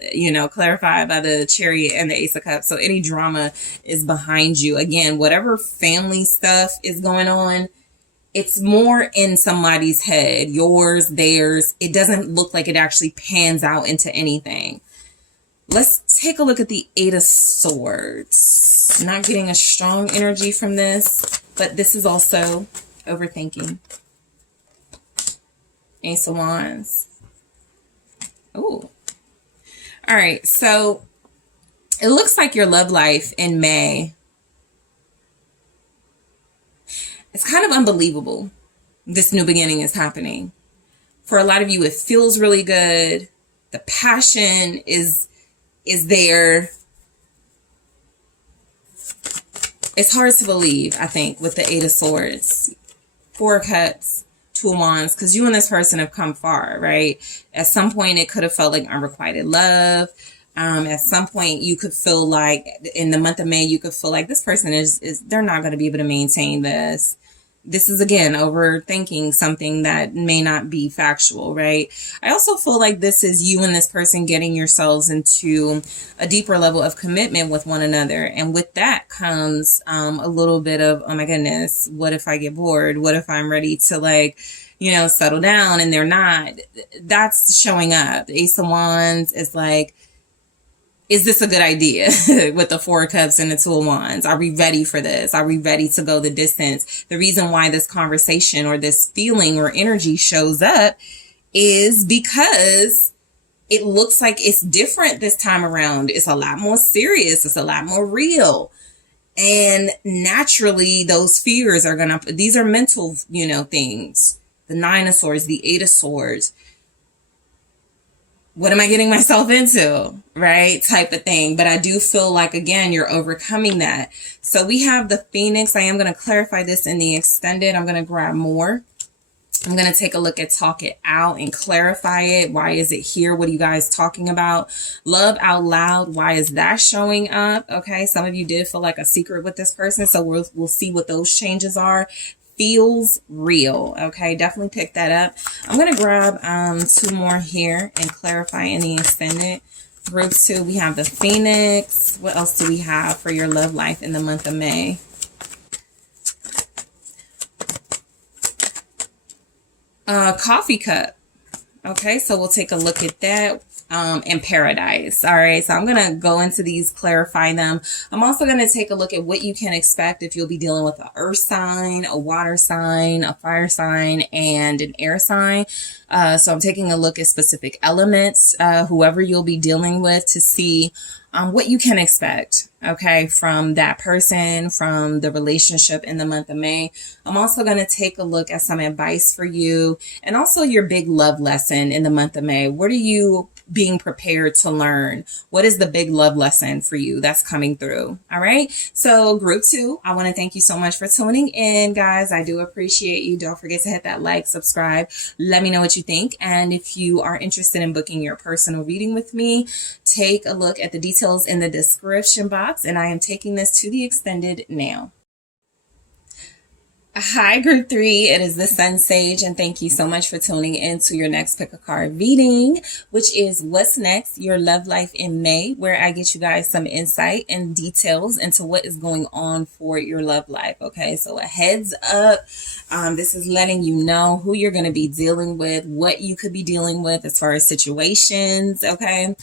clarified by the Chariot and the Ace of Cups. So any drama is behind you. Again, whatever family stuff is going on, it's more in somebody's head, yours, theirs. It doesn't look like it actually pans out into anything. Let's take a look at the Eight of Swords. Not getting a strong energy from this, but this is also overthinking. Ace of Wands. Ooh. All right. So it looks like your love life in May, it's kind of unbelievable. This new beginning is happening. For a lot of you, it feels really good. The passion is there. It's hard to believe, I think, with the Eight of Swords, Four of Cups, Two of Wands, because you and this person have come far, right? At some point, it could have felt like unrequited love. At some point, you could feel like in the month of May, you could feel like this person they're not going to be able to maintain this. This is, again, overthinking something that may not be factual, right? I also feel like this is you and this person getting yourselves into a deeper level of commitment with one another. And with that comes a little bit of, oh my goodness, what if I get bored? What if I'm ready to settle down and they're not? That's showing up. The Ace of Wands is like, is this a good idea with the Four of Cups and the Two of Wands? Are we ready for this? Are we ready to go the distance? The reason why this conversation or this feeling or energy shows up is because it looks like it's different this time around. It's a lot more serious. It's a lot more real. And naturally, those fears are these are mental, things. The Nine of Swords, the Eight of Swords. What am I getting myself into? Right? Type of thing. But I do feel like, again, you're overcoming that. So we have the Phoenix. I am going to clarify this in the extended. I'm going to grab more. I'm going to take a look at Talk It Out and clarify it. Why is it here? What are you guys talking about? Love Out Loud. Why is that showing up? Okay. Some of you did feel like a secret with this person. So we'll see what those changes are. Feels real. Okay, definitely pick that up. I'm going to grab two more here and clarify in the extended. Group 2, we have the Phoenix. What else do we have for your love life in the month of May? Coffee cup. Okay, so we'll take a look at that. And paradise. All right, so I'm going to go into these, clarify them. I'm also going to take a look at what you can expect if you'll be dealing with an earth sign, a water sign, a fire sign, and an air sign. So I'm taking a look at specific elements, whoever you'll be dealing with, to see what you can expect, okay, from that person, from the relationship in the month of May. I'm also going to take a look at some advice for you and also your big love lesson in the month of May. What are you being prepared to learn? What is the big love lesson for you that's coming through? All right. So group 2, I want to thank you so much for tuning in, guys. I do appreciate you. Don't forget to hit that like, subscribe. Let me know what you think. And if you are interested in booking your personal reading with me, take a look at the details in the description box. And I am taking this to the extended now. Hi, group 3. It is the SunSage, and thank you so much for tuning in to your next pick a card reading, which is What's Next, Your Love Life in May, where I get you guys some insight and details into what is going on for your love life. Okay, so a heads up. This is letting you know who you're going to be dealing with, what you could be dealing with as far as situations. Okay,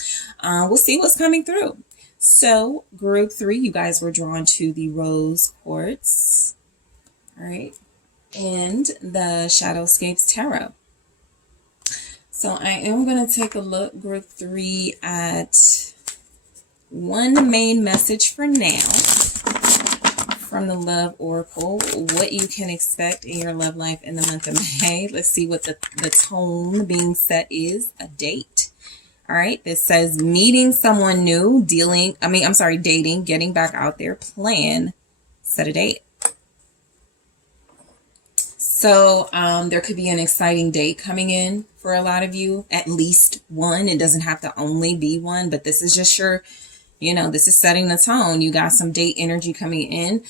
we'll see what's coming through. So group 3, you guys were drawn to the rose quartz. All right, and the Shadowscapes Tarot. So I am going to take a look, group 3, at one main message for now from the Love Oracle, what you can expect in your love life in the month of May. Let's see what the tone being set is. A date. All right, this says meeting someone new, dating, getting back out there, plan, set a date. So there could be an exciting date coming in for a lot of you, at least one. It doesn't have to only be one, but this is just your, this is setting the tone. You got some date energy coming in.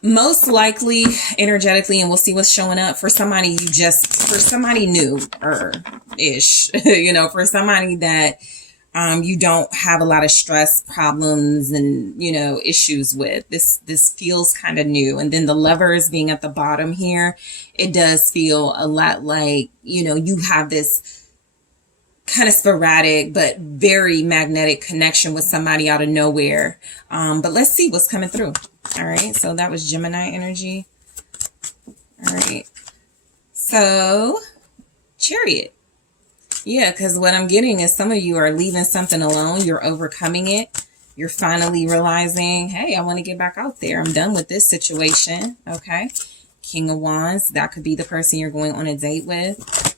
Most likely energetically, and we'll see what's showing up for somebody for somebody new or ish, for somebody that you don't have a lot of stress, problems, and, issues with. This feels kind of new. And then the Lovers being at the bottom here, it does feel a lot like, you have this kind of sporadic but very magnetic connection with somebody out of nowhere. But let's see what's coming through. All right. So that was Gemini energy. All right. So Chariot. Yeah, because what I'm getting is some of you are leaving something alone. You're overcoming it. You're finally realizing, hey, I want to get back out there. I'm done with this situation. Okay. King of Wands. That could be the person you're going on a date with.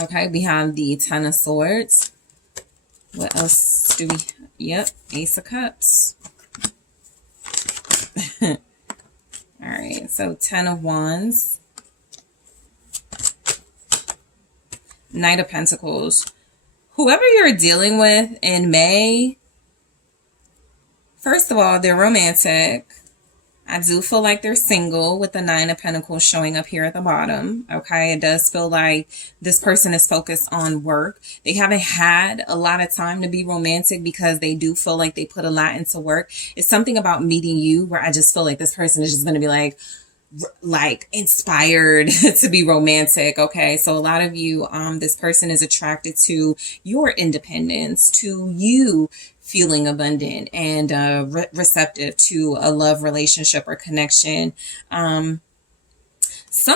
Okay. We have the Ten of Swords. What else do we? Yep. Ace of Cups. All right. So Ten of Wands. Knight of Pentacles. Whoever you're dealing with in May, first of all, they're romantic. I do feel like they're single with the Nine of Pentacles showing up here at the bottom. Okay, it does feel like this person is focused on work. They haven't had a lot of time to be romantic because they do feel like they put a lot into work. It's something about meeting you where I just feel like this person is just going to be like inspired to be romantic. Okay, so a lot of you, this person is attracted to your independence, to you feeling abundant and receptive to a love relationship or connection. Some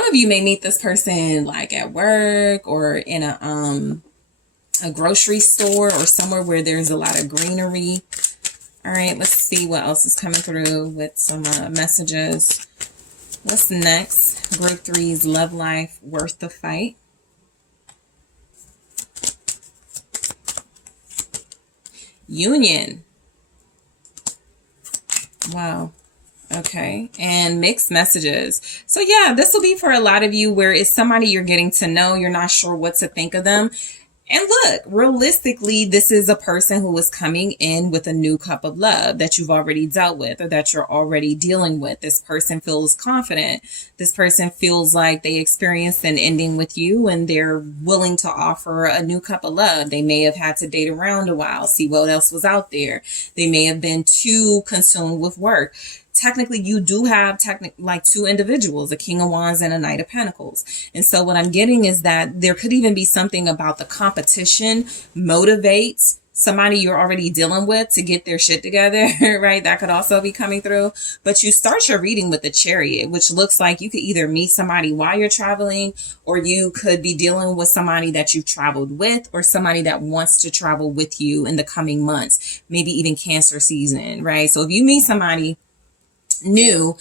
of you may meet this person like at work or in a grocery store or somewhere where there's a lot of greenery. All right, let's see what else is coming through with some messages. What's next? Group 3's love life, worth the fight. Union. Wow. Okay. And mixed messages. So yeah, this will be for a lot of you where it's somebody you're getting to know. You're not sure what to think of them. And look, realistically, this is a person who is coming in with a new cup of love that you've already dealt with or that you're already dealing with. This person feels confident. This person feels like they experienced an ending with you and they're willing to offer a new cup of love. They may have had to date around a while, see what else was out there. They may have been too consumed with work technically you do have like two individuals, a King of Wands and a Knight of Pentacles. And so what I'm getting is that there could even be something about the competition motivates somebody you're already dealing with to get their shit together, right? That could also be coming through. But you start your reading with the Chariot, which looks like you could either meet somebody while you're traveling, or you could be dealing with somebody that you've traveled with, or somebody that wants to travel with you in the coming months, maybe even Cancer season, right? So if you meet somebody new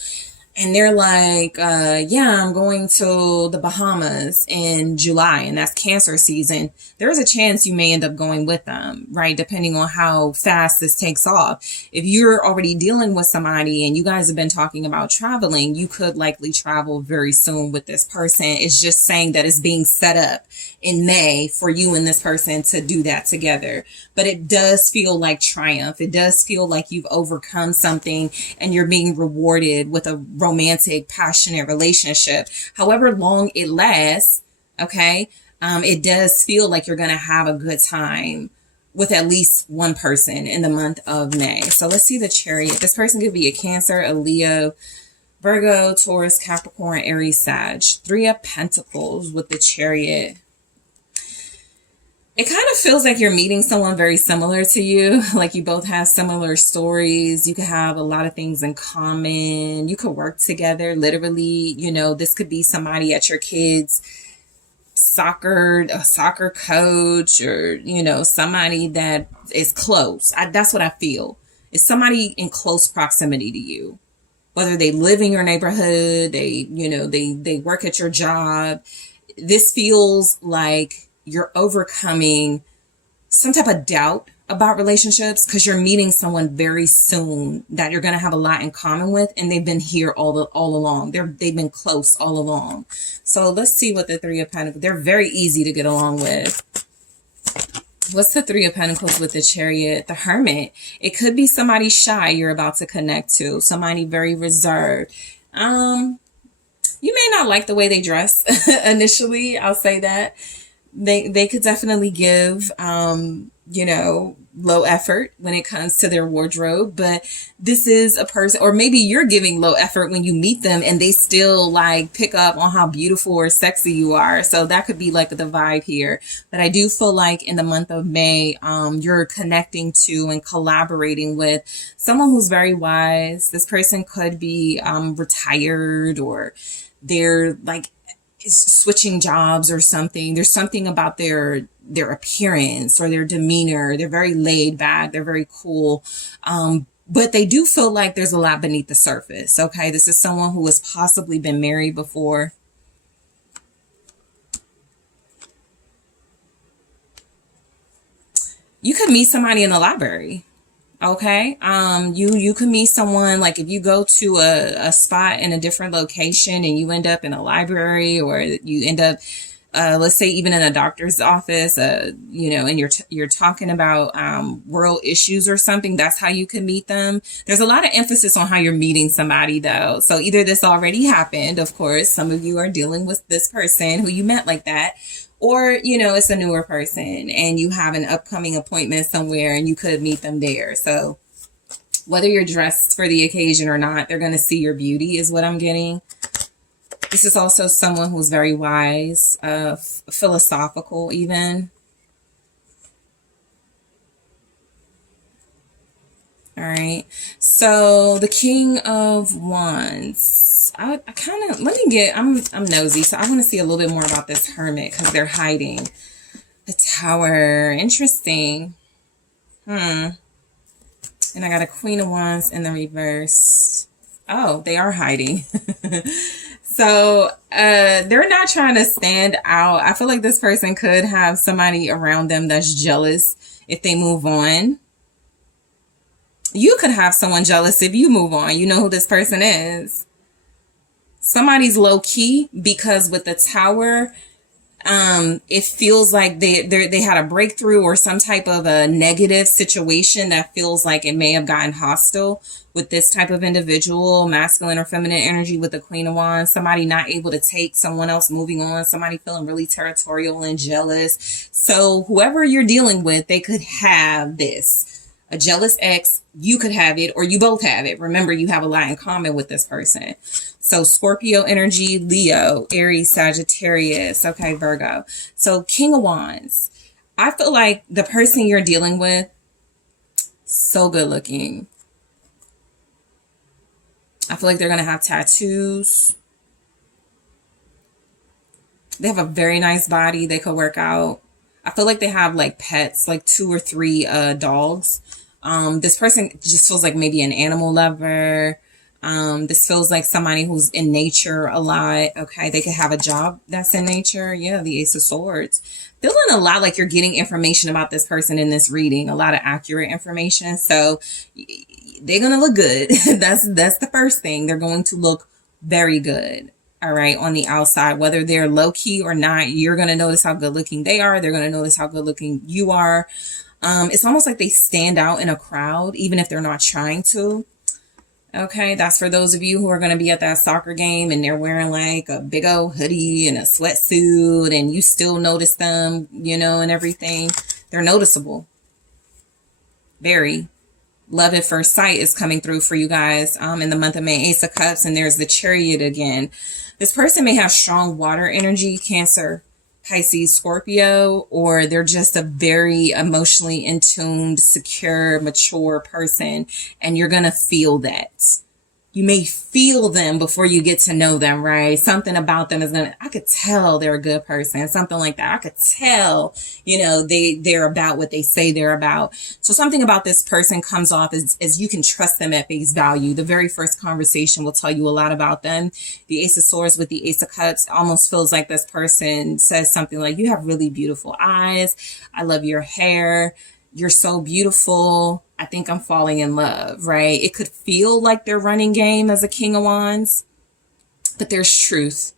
and they're like, yeah, I'm going to the Bahamas in July, and that's Cancer season, there's a chance you may end up going with them, right? Depending on how fast this takes off. If you're already dealing with somebody and you guys have been talking about traveling, you could likely travel very soon with this person. It's just saying that it's being set up in May for you and this person to do that together. But it does feel like triumph. It does feel like you've overcome something and you're being rewarded with a romantic, passionate relationship. However long it lasts, okay, it does feel like you're going to have a good time with at least one person in the month of May. So let's see the Chariot. This person could be a Cancer, a Leo, Virgo, Taurus, Capricorn, Aries, Sag. Three of Pentacles with the Chariot. It kind of feels like you're meeting someone very similar to you. Like you both have similar stories. You could have a lot of things in common. You could work together. Literally, you know, this could be somebody at your kids' a soccer coach, or, you know, somebody that is close. That's what I feel. It's somebody in close proximity to you. Whether they live in your neighborhood, they work at your job. This feels like you're overcoming some type of doubt about relationships because you're meeting someone very soon that you're going to have a lot in common with, and they've been here all along. They've been close all along. So let's see what the Three of Pentacles. They're very easy to get along with. What's the Three of Pentacles with the Chariot? The Hermit. It could be somebody shy you're about to connect to, somebody very reserved. You may not like the way they dress initially. I'll say that. They could definitely give, low effort when it comes to their wardrobe, but this is a person, or maybe you're giving low effort when you meet them and they still like pick up on how beautiful or sexy you are. So that could be like the vibe here. But I do feel like in the month of May, you're connecting to and collaborating with someone who's very wise. This person could be retired, or they're like switching jobs or something. There's something about their appearance or their demeanor. They're very laid back. They're very cool. But they do feel like there's a lot beneath the surface. Okay. This is someone who has possibly been married before. You could meet somebody in the library. Okay. You can meet someone, like if you go to a spot in a different location and you end up in a library, or you end up, let's say even in a doctor's office, and you're talking about, world issues or something. That's how you can meet them. There's a lot of emphasis on how you're meeting somebody though. So either this already happened. Of course, some of you are dealing with this person who you met like that. Or, it's a newer person and you have an upcoming appointment somewhere and you could meet them there. So whether you're dressed for the occasion or not, they're going to see your beauty is what I'm getting. This is also someone who's very wise, philosophical even. All right. So the King of Wands. I'm nosy. So I want to see a little bit more about this Hermit because they're hiding. The Tower. Interesting. And I got a Queen of Wands in the reverse. Oh, they are hiding. So they're not trying to stand out. I feel like this person could have somebody around them that's jealous if they move on. You could have someone jealous if you move on. You know who this person is. Somebody's low key because with the Tower, it feels like they had a breakthrough or some type of a negative situation that feels like it may have gotten hostile with this type of individual, masculine or feminine energy with the Queen of Wands. Somebody not able to take someone else moving on. Somebody feeling really territorial and jealous. So whoever you're dealing with, they could have this a jealous ex, you could have it, or you both have it. Remember, you have a lot in common with this person. So Scorpio energy, Leo, Aries, Sagittarius, okay, Virgo. So King of Wands. I feel like the person you're dealing with, so good looking. I feel like they're going to have tattoos. They have a very nice body. They could work out. I feel like they have like pets, like 2 or 3 dogs. This person just feels like maybe an animal lover. This feels like somebody who's in nature a lot. Okay, they could have a job that's in nature. Yeah, the Ace of Swords. Feeling a lot like you're getting information about this person in this reading, a lot of accurate information. So they're gonna look good. That's the first thing. They're going to look very good. All right, on the outside, whether they're low key or not, you're gonna notice how good looking they are. They're gonna notice how good looking you are. It's almost like they stand out in a crowd, even if they're not trying to. Okay, that's for those of you who are going to be at that soccer game and they're wearing like a big old hoodie and a sweatsuit and you still notice them, you know, and everything. They're noticeable. Very. Love at first sight is coming through for you guys in the month of May. Ace of Cups, and there's the Chariot again. This person may have strong water energy, Cancer, Pisces, Scorpio, or they're just a very emotionally in tuned, secure, mature person, and you're going to feel that. You may feel them before you get to know them, right? Something about them is I could tell they're a good person, something like that. I could tell, you know, they're about what they say they're about. So something about this person comes off as you can trust them at face value. The very first conversation will tell you a lot about them. The Ace of Swords with the Ace of Cups almost feels like this person says something like, you have really beautiful eyes. I love your hair. You're so beautiful. I think I'm falling in love, right? It could feel like they're running game as a King of Wands, but there's truth.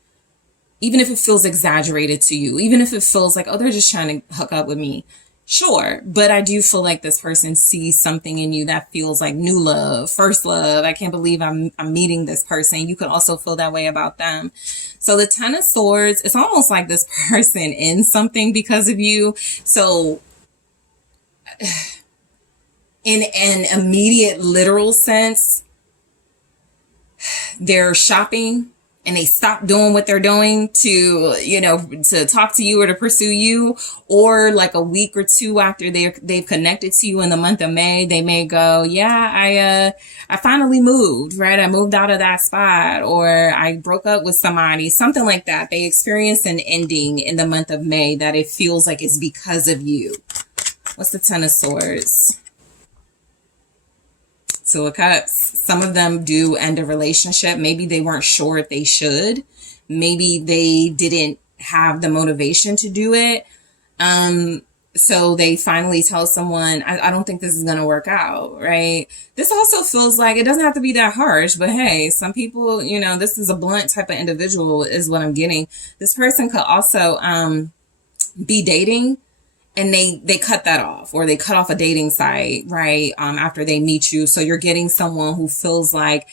Even if it feels exaggerated to you, even if it feels like, oh, they're just trying to hook up with me. Sure. But I do feel like this person sees something in you that feels like new love, first love. I can't believe I'm meeting this person. You could also feel that way about them. So the Ten of Swords, it's almost like this person ends something because of you. So in an immediate literal sense, they're shopping and they stop doing what they're doing to, you know, to talk to you or to pursue you, or like a week or two after they've connected to you in the month of May, they may go, yeah, I finally moved, right? I moved out of that spot, or I broke up with somebody, something like that. They experience an ending in the month of May that it feels like it's because of you. What's the Ten of Swords? Two of Cups. Some of them do end a relationship. Maybe they weren't sure if they should. Maybe they didn't have the motivation to do it. So they finally tell someone, I don't think this is going to work out, right? This also feels like it doesn't have to be that harsh, but hey, some people, you know, this is a blunt type of individual is what I'm getting. This person could also be dating, and they cut that off, or they cut off a dating site, right? After they meet you. So you're getting someone who feels like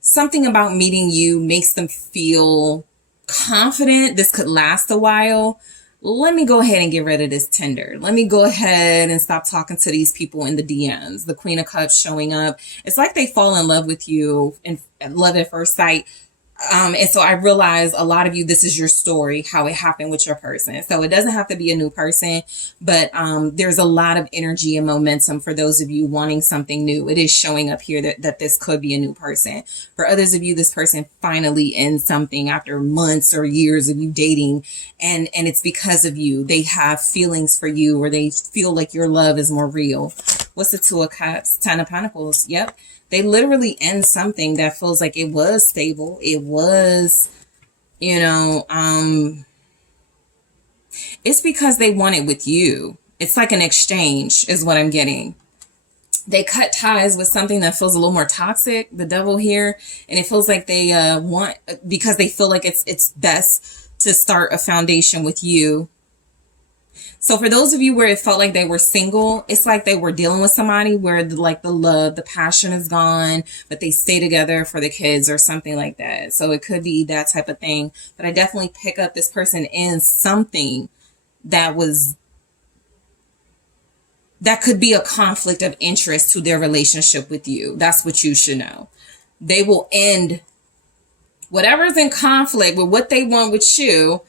something about meeting you makes them feel confident. This could last a while. Let me go ahead and get rid of this Tinder. Let me go ahead and stop talking to these people in the DMs. The Queen of Cups showing up. It's like they fall in love with you and love at first sight. And so I realize a lot of you, this is your story, how it happened with your person. So it doesn't have to be a new person, but there's a lot of energy and momentum for those of you wanting something new. It is showing up here that this could be a new person. For others of you, this person finally ends something after months or years of you dating, and it's because of you. They have feelings for you, or they feel like your love is more real. What's the Two of Cups? Ten of Pentacles. Yep. They literally end something that feels like it was stable. It was, you know, it's because they want it with you. It's like an exchange is what I'm getting. They cut ties with something that feels a little more toxic, the Devil here. And it feels like they want, because they feel like it's best to start a foundation with you. So for those of you where it felt like they were single, it's like they were dealing with somebody where the love, the passion is gone, but they stay together for the kids or something like that. So it could be that type of thing. But I definitely pick up this person in something that was that could be a conflict of interest to their relationship with you. That's what you should know. They will end whatever's in conflict with what they want with you.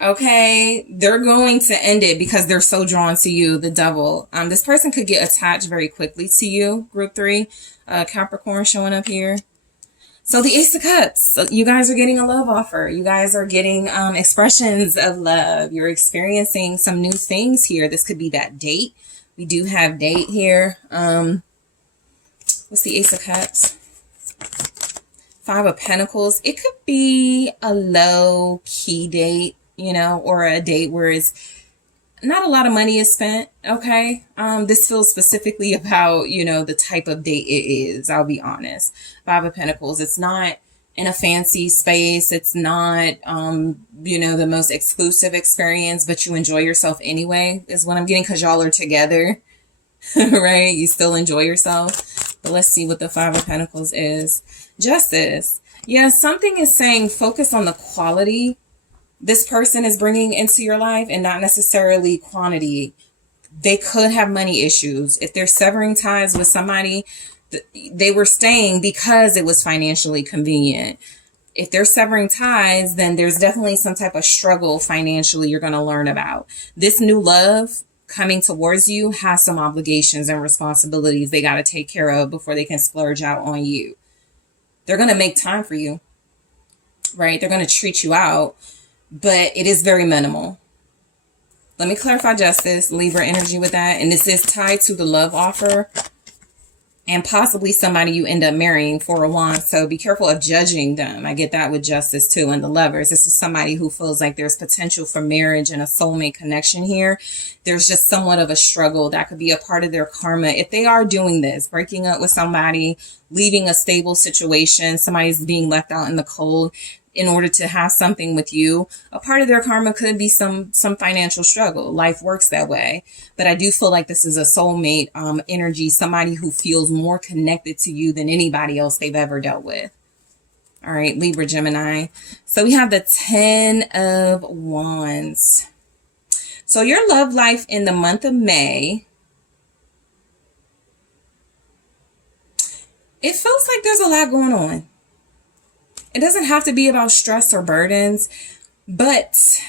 Okay, they're going to end it because they're so drawn to you, the devil. This person could get attached very quickly to you, group 3, Capricorn showing up here. So the Ace of Cups, so you guys are getting a love offer. You guys are getting expressions of love. You're experiencing some new things here. This could be that date. We do have date here. What's the Ace of Cups? 5 of Pentacles. It could be a low key date, you know, or a date where it's not a lot of money is spent. Okay. This feels specifically about, you know, the type of date it is. I'll be honest. 5 of Pentacles. It's not in a fancy space. It's not, you know, the most exclusive experience, but you enjoy yourself anyway, is what I'm getting, because y'all are together, right? You still enjoy yourself. But let's see what the 5 of Pentacles is. Justice. Yeah, something is saying focus on the quality this person is bringing into your life and not necessarily quantity. They could have money issues. If they're severing ties with somebody, they were staying because it was financially convenient. If they're severing ties, then there's definitely some type of struggle financially you're going to learn about. This new love coming towards you has some obligations and responsibilities they got to take care of before they can splurge out on you. They're going to make time for you, right? They're going to treat you out, but it is very minimal. Let me clarify justice, Libra energy with that. And this is tied to the love offer and possibly somebody you end up marrying, 4 of Wands. So be careful of judging them. I get that with justice too. And the Lovers, this is somebody who feels like there's potential for marriage and a soulmate connection here. There's just somewhat of a struggle that could be a part of their karma. If they are doing this, breaking up with somebody, leaving a stable situation, somebody's being left out in the cold in order to have something with you, a part of their karma could be some financial struggle. Life works that way. But I do feel like this is a soulmate energy, somebody who feels more connected to you than anybody else they've ever dealt with. All right, Libra, Gemini. So we have the 10 of Wands. So your love life in the month of May, it feels like there's a lot going on. It doesn't have to be about stress or burdens, but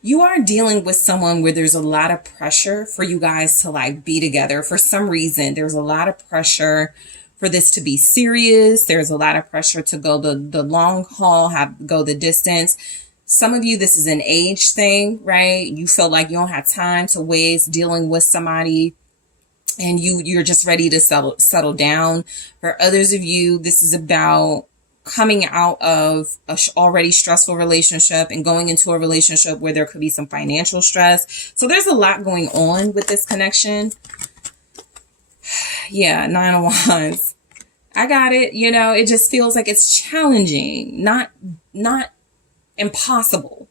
you are dealing with someone where there's a lot of pressure for you guys to like be together. For some reason, there's a lot of pressure for this to be serious. There's a lot of pressure to go the long haul, go the distance. Some of you, this is an age thing, right? You feel like you don't have time to waste dealing with somebody and you're just ready to settle down. For others of you, this is about coming out of a already stressful relationship and going into a relationship where there could be some financial stress. So there's a lot going on with this connection. Yeah, 9 of Wands. I got it. You know, it just feels like it's challenging, not impossible.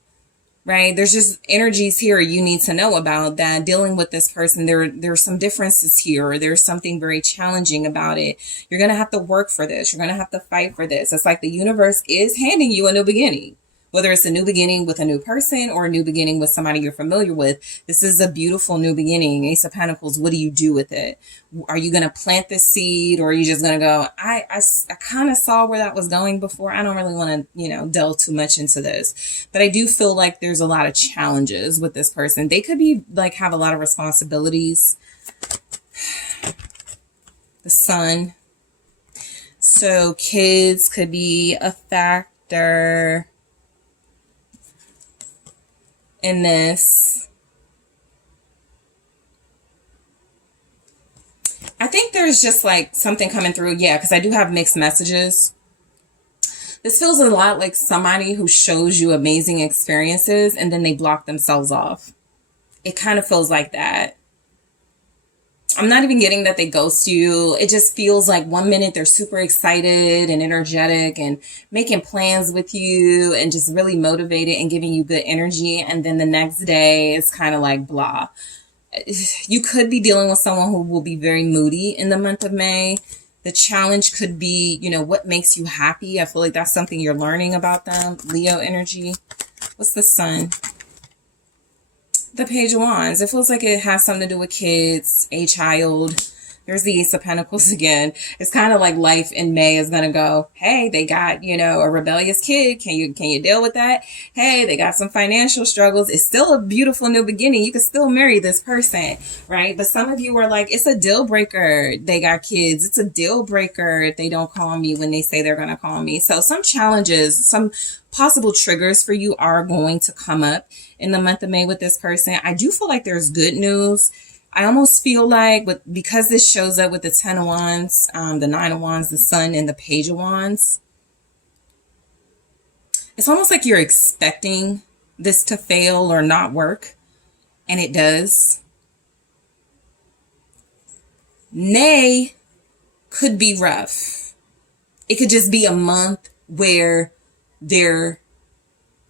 Right? There's just energies here you need to know about that dealing with this person. There's some differences here. Or there's something very challenging about it. You're going to have to work for this. You're going to have to fight for this. It's like the universe is handing you a new beginning. Whether it's a new beginning with a new person or a new beginning with somebody you're familiar with, this is a beautiful new beginning. Ace of Pentacles, what do you do with it? Are you going to plant this seed, or are you just going to go, I kind of saw where that was going before. I don't really want to, delve too much into this. But I do feel like there's a lot of challenges with this person. They could be like have a lot of responsibilities. The Sun. So kids could be a factor in this. I think there's just like something coming through. Yeah, because I do have mixed messages. This feels a lot like somebody who shows you amazing experiences and then they block themselves off. It kind of feels like that. I'm not even getting that they ghost you. It just feels like 1 minute they're super excited and energetic and making plans with you and just really motivated and giving you good energy. And then the next day it's kind of like blah. You could be dealing with someone who will be very moody in the month of May. The challenge could be, what makes you happy. I feel like that's something you're learning about them. Leo energy. What's the Sun? The Page of Wands. It feels like it has something to do with kids, a child. There's the Ace of Pentacles again. It's kind of like life in May is going to go, hey, they got, a rebellious kid. Can you deal with that? Hey, they got some financial struggles. It's still a beautiful new beginning. You can still marry this person, right? But some of you are like, it's a deal breaker. They got kids. It's a deal breaker if they don't call me when they say they're going to call me. So some challenges, some possible triggers for you are going to come up in the month of May with this person. I do feel like there's good news. I almost feel like because this shows up with the 10 of Wands, the 9 of Wands, the Sun, and the Page of Wands, it's almost like you're expecting this to fail or not work, and it does. May could be rough. It could just be a month where their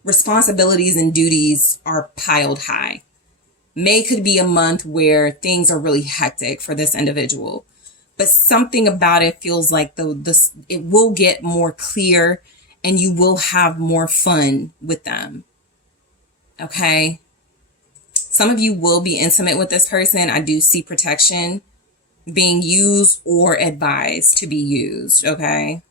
responsibilities and duties are piled high. May could be a month where things are really hectic for this individual, but something about it feels like it will get more clear and you will have more fun with them. Okay. Some of you will be intimate with this person. I do see protection being used or advised to be used. Okay.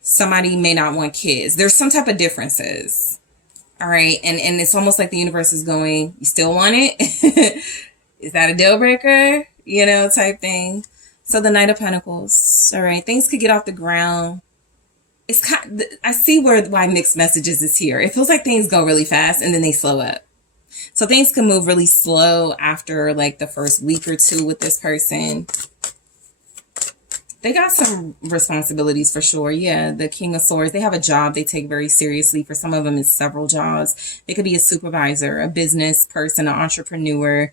Somebody may not want kids. There's some type of differences. All right. And it's almost like the universe is going, you still want it? Is that a deal breaker? Type thing. So the Knight of Pentacles. All right. Things could get off the ground. I see why mixed messages is here. It feels like things go really fast and then they slow up. So things can move really slow after like the first week or two with this person. They got some responsibilities for sure. Yeah, the King of Swords, they have a job they take very seriously. For some of them, it's several jobs. They could be a supervisor, a business person, an entrepreneur.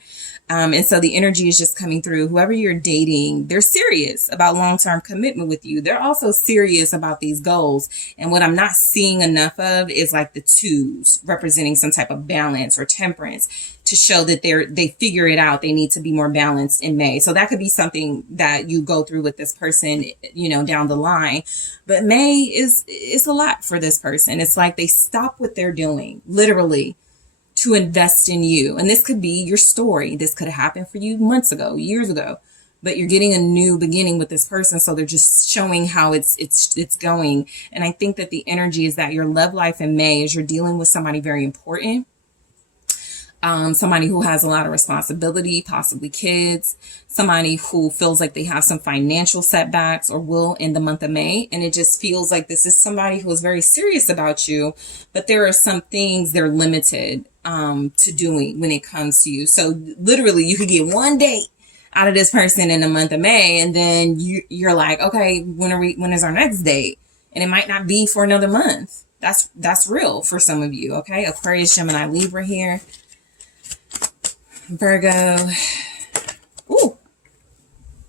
And so the energy is just coming through. Whoever you're dating, they're serious about long-term commitment with you. They're also serious about these goals. And what I'm not seeing enough of is like the twos representing some type of balance or temperance to show that they figure it out. They need to be more balanced in May. So that could be something that you go through with this person, down the line. But May is a lot for this person. It's like they stop what they're doing, literally, to invest in you. And this could be your story. This could have happened for you months ago, years ago, but you're getting a new beginning with this person. So they're just showing how it's going. And I think that the energy is that your love life in May is you're dealing with somebody very important. Somebody who has a lot of responsibility, possibly kids, somebody who feels like they have some financial setbacks or will in the month of May. And it just feels like this is somebody who is very serious about you, but there are some things they're limited to doing when it comes to you. So literally you could get one date out of this person in the month of May, and then you're like, okay, when is our next date? And it might not be for another month. That's real for some of you. Okay. Aquarius, Gemini, Libra here. Virgo. Ooh,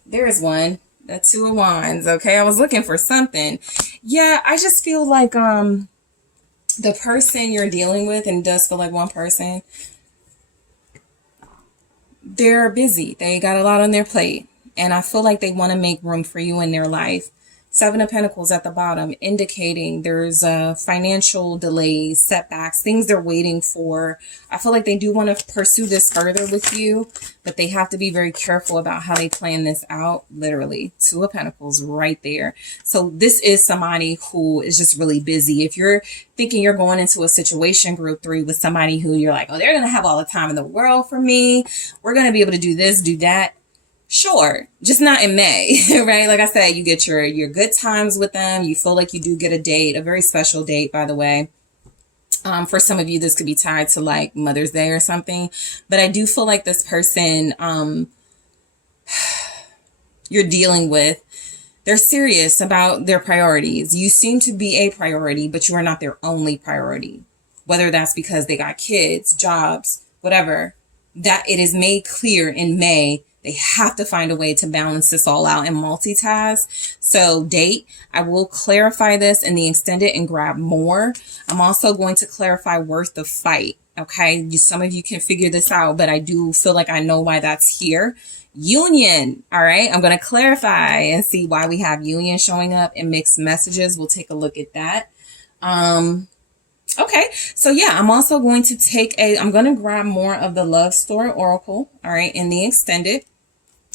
there's one. The Two of Wands. Okay, I was looking for something. Yeah, I just feel like the person you're dealing with, and it does feel like one person, they're busy. They got a lot on their plate, and I feel like they want to make room for you in their life. Seven of Pentacles at the bottom, indicating there's financial delays, setbacks, things they're waiting for. I feel like they do want to pursue this further with you, but they have to be very careful about how they plan this out. Literally, Two of Pentacles right there. So this is somebody who is just really busy. If you're thinking you're going into a situation, group 3, with somebody who you're like, oh, they're going to have all the time in the world for me. We're going to be able to do this, do that. Sure, just not in May, right? Like I said, you get your good times with them. You feel like you do get a date, a very special date, by the way. For some of you, this could be tied to like Mother's Day or something. But I do feel like this person you're dealing with, they're serious about their priorities. You seem to be a priority, but you are not their only priority. Whether that's because they got kids, jobs, whatever, that it is made clear in May. They have to find a way to balance this all out and multitask. So date, I will clarify this in the extended and grab more. I'm also going to clarify worth the fight. Okay. Some of you can figure this out, but I do feel like I know why that's here. Union. All right. I'm going to clarify and see why we have union showing up in mixed messages. We'll take a look at that. Okay, so yeah, I'm also going to I'm going to grab more of the Love Story Oracle, all right, in the extended,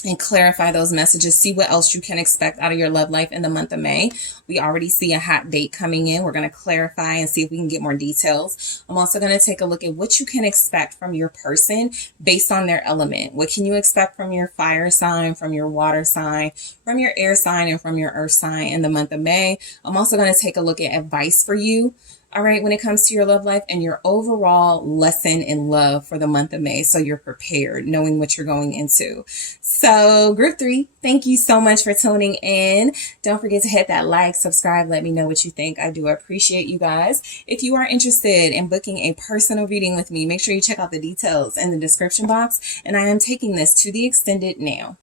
and clarify those messages. See what else you can expect out of your love life in the month of May. We already see a hot date coming in. We're going to clarify and see if we can get more details. I'm also going to take a look at what you can expect from your person based on their element. What can you expect from your fire sign, from your water sign, from your air sign, and from your earth sign in the month of May? I'm also going to take a look at advice for you, all right, when it comes to your love life and your overall lesson in love for the month of May. So you're prepared, knowing what you're going into. So group 3, thank you so much for tuning in. Don't forget to hit that like, subscribe, let me know what you think. I do appreciate you guys. If you are interested in booking a personal reading with me, make sure you check out the details in the description box. And I am taking this to the extended now.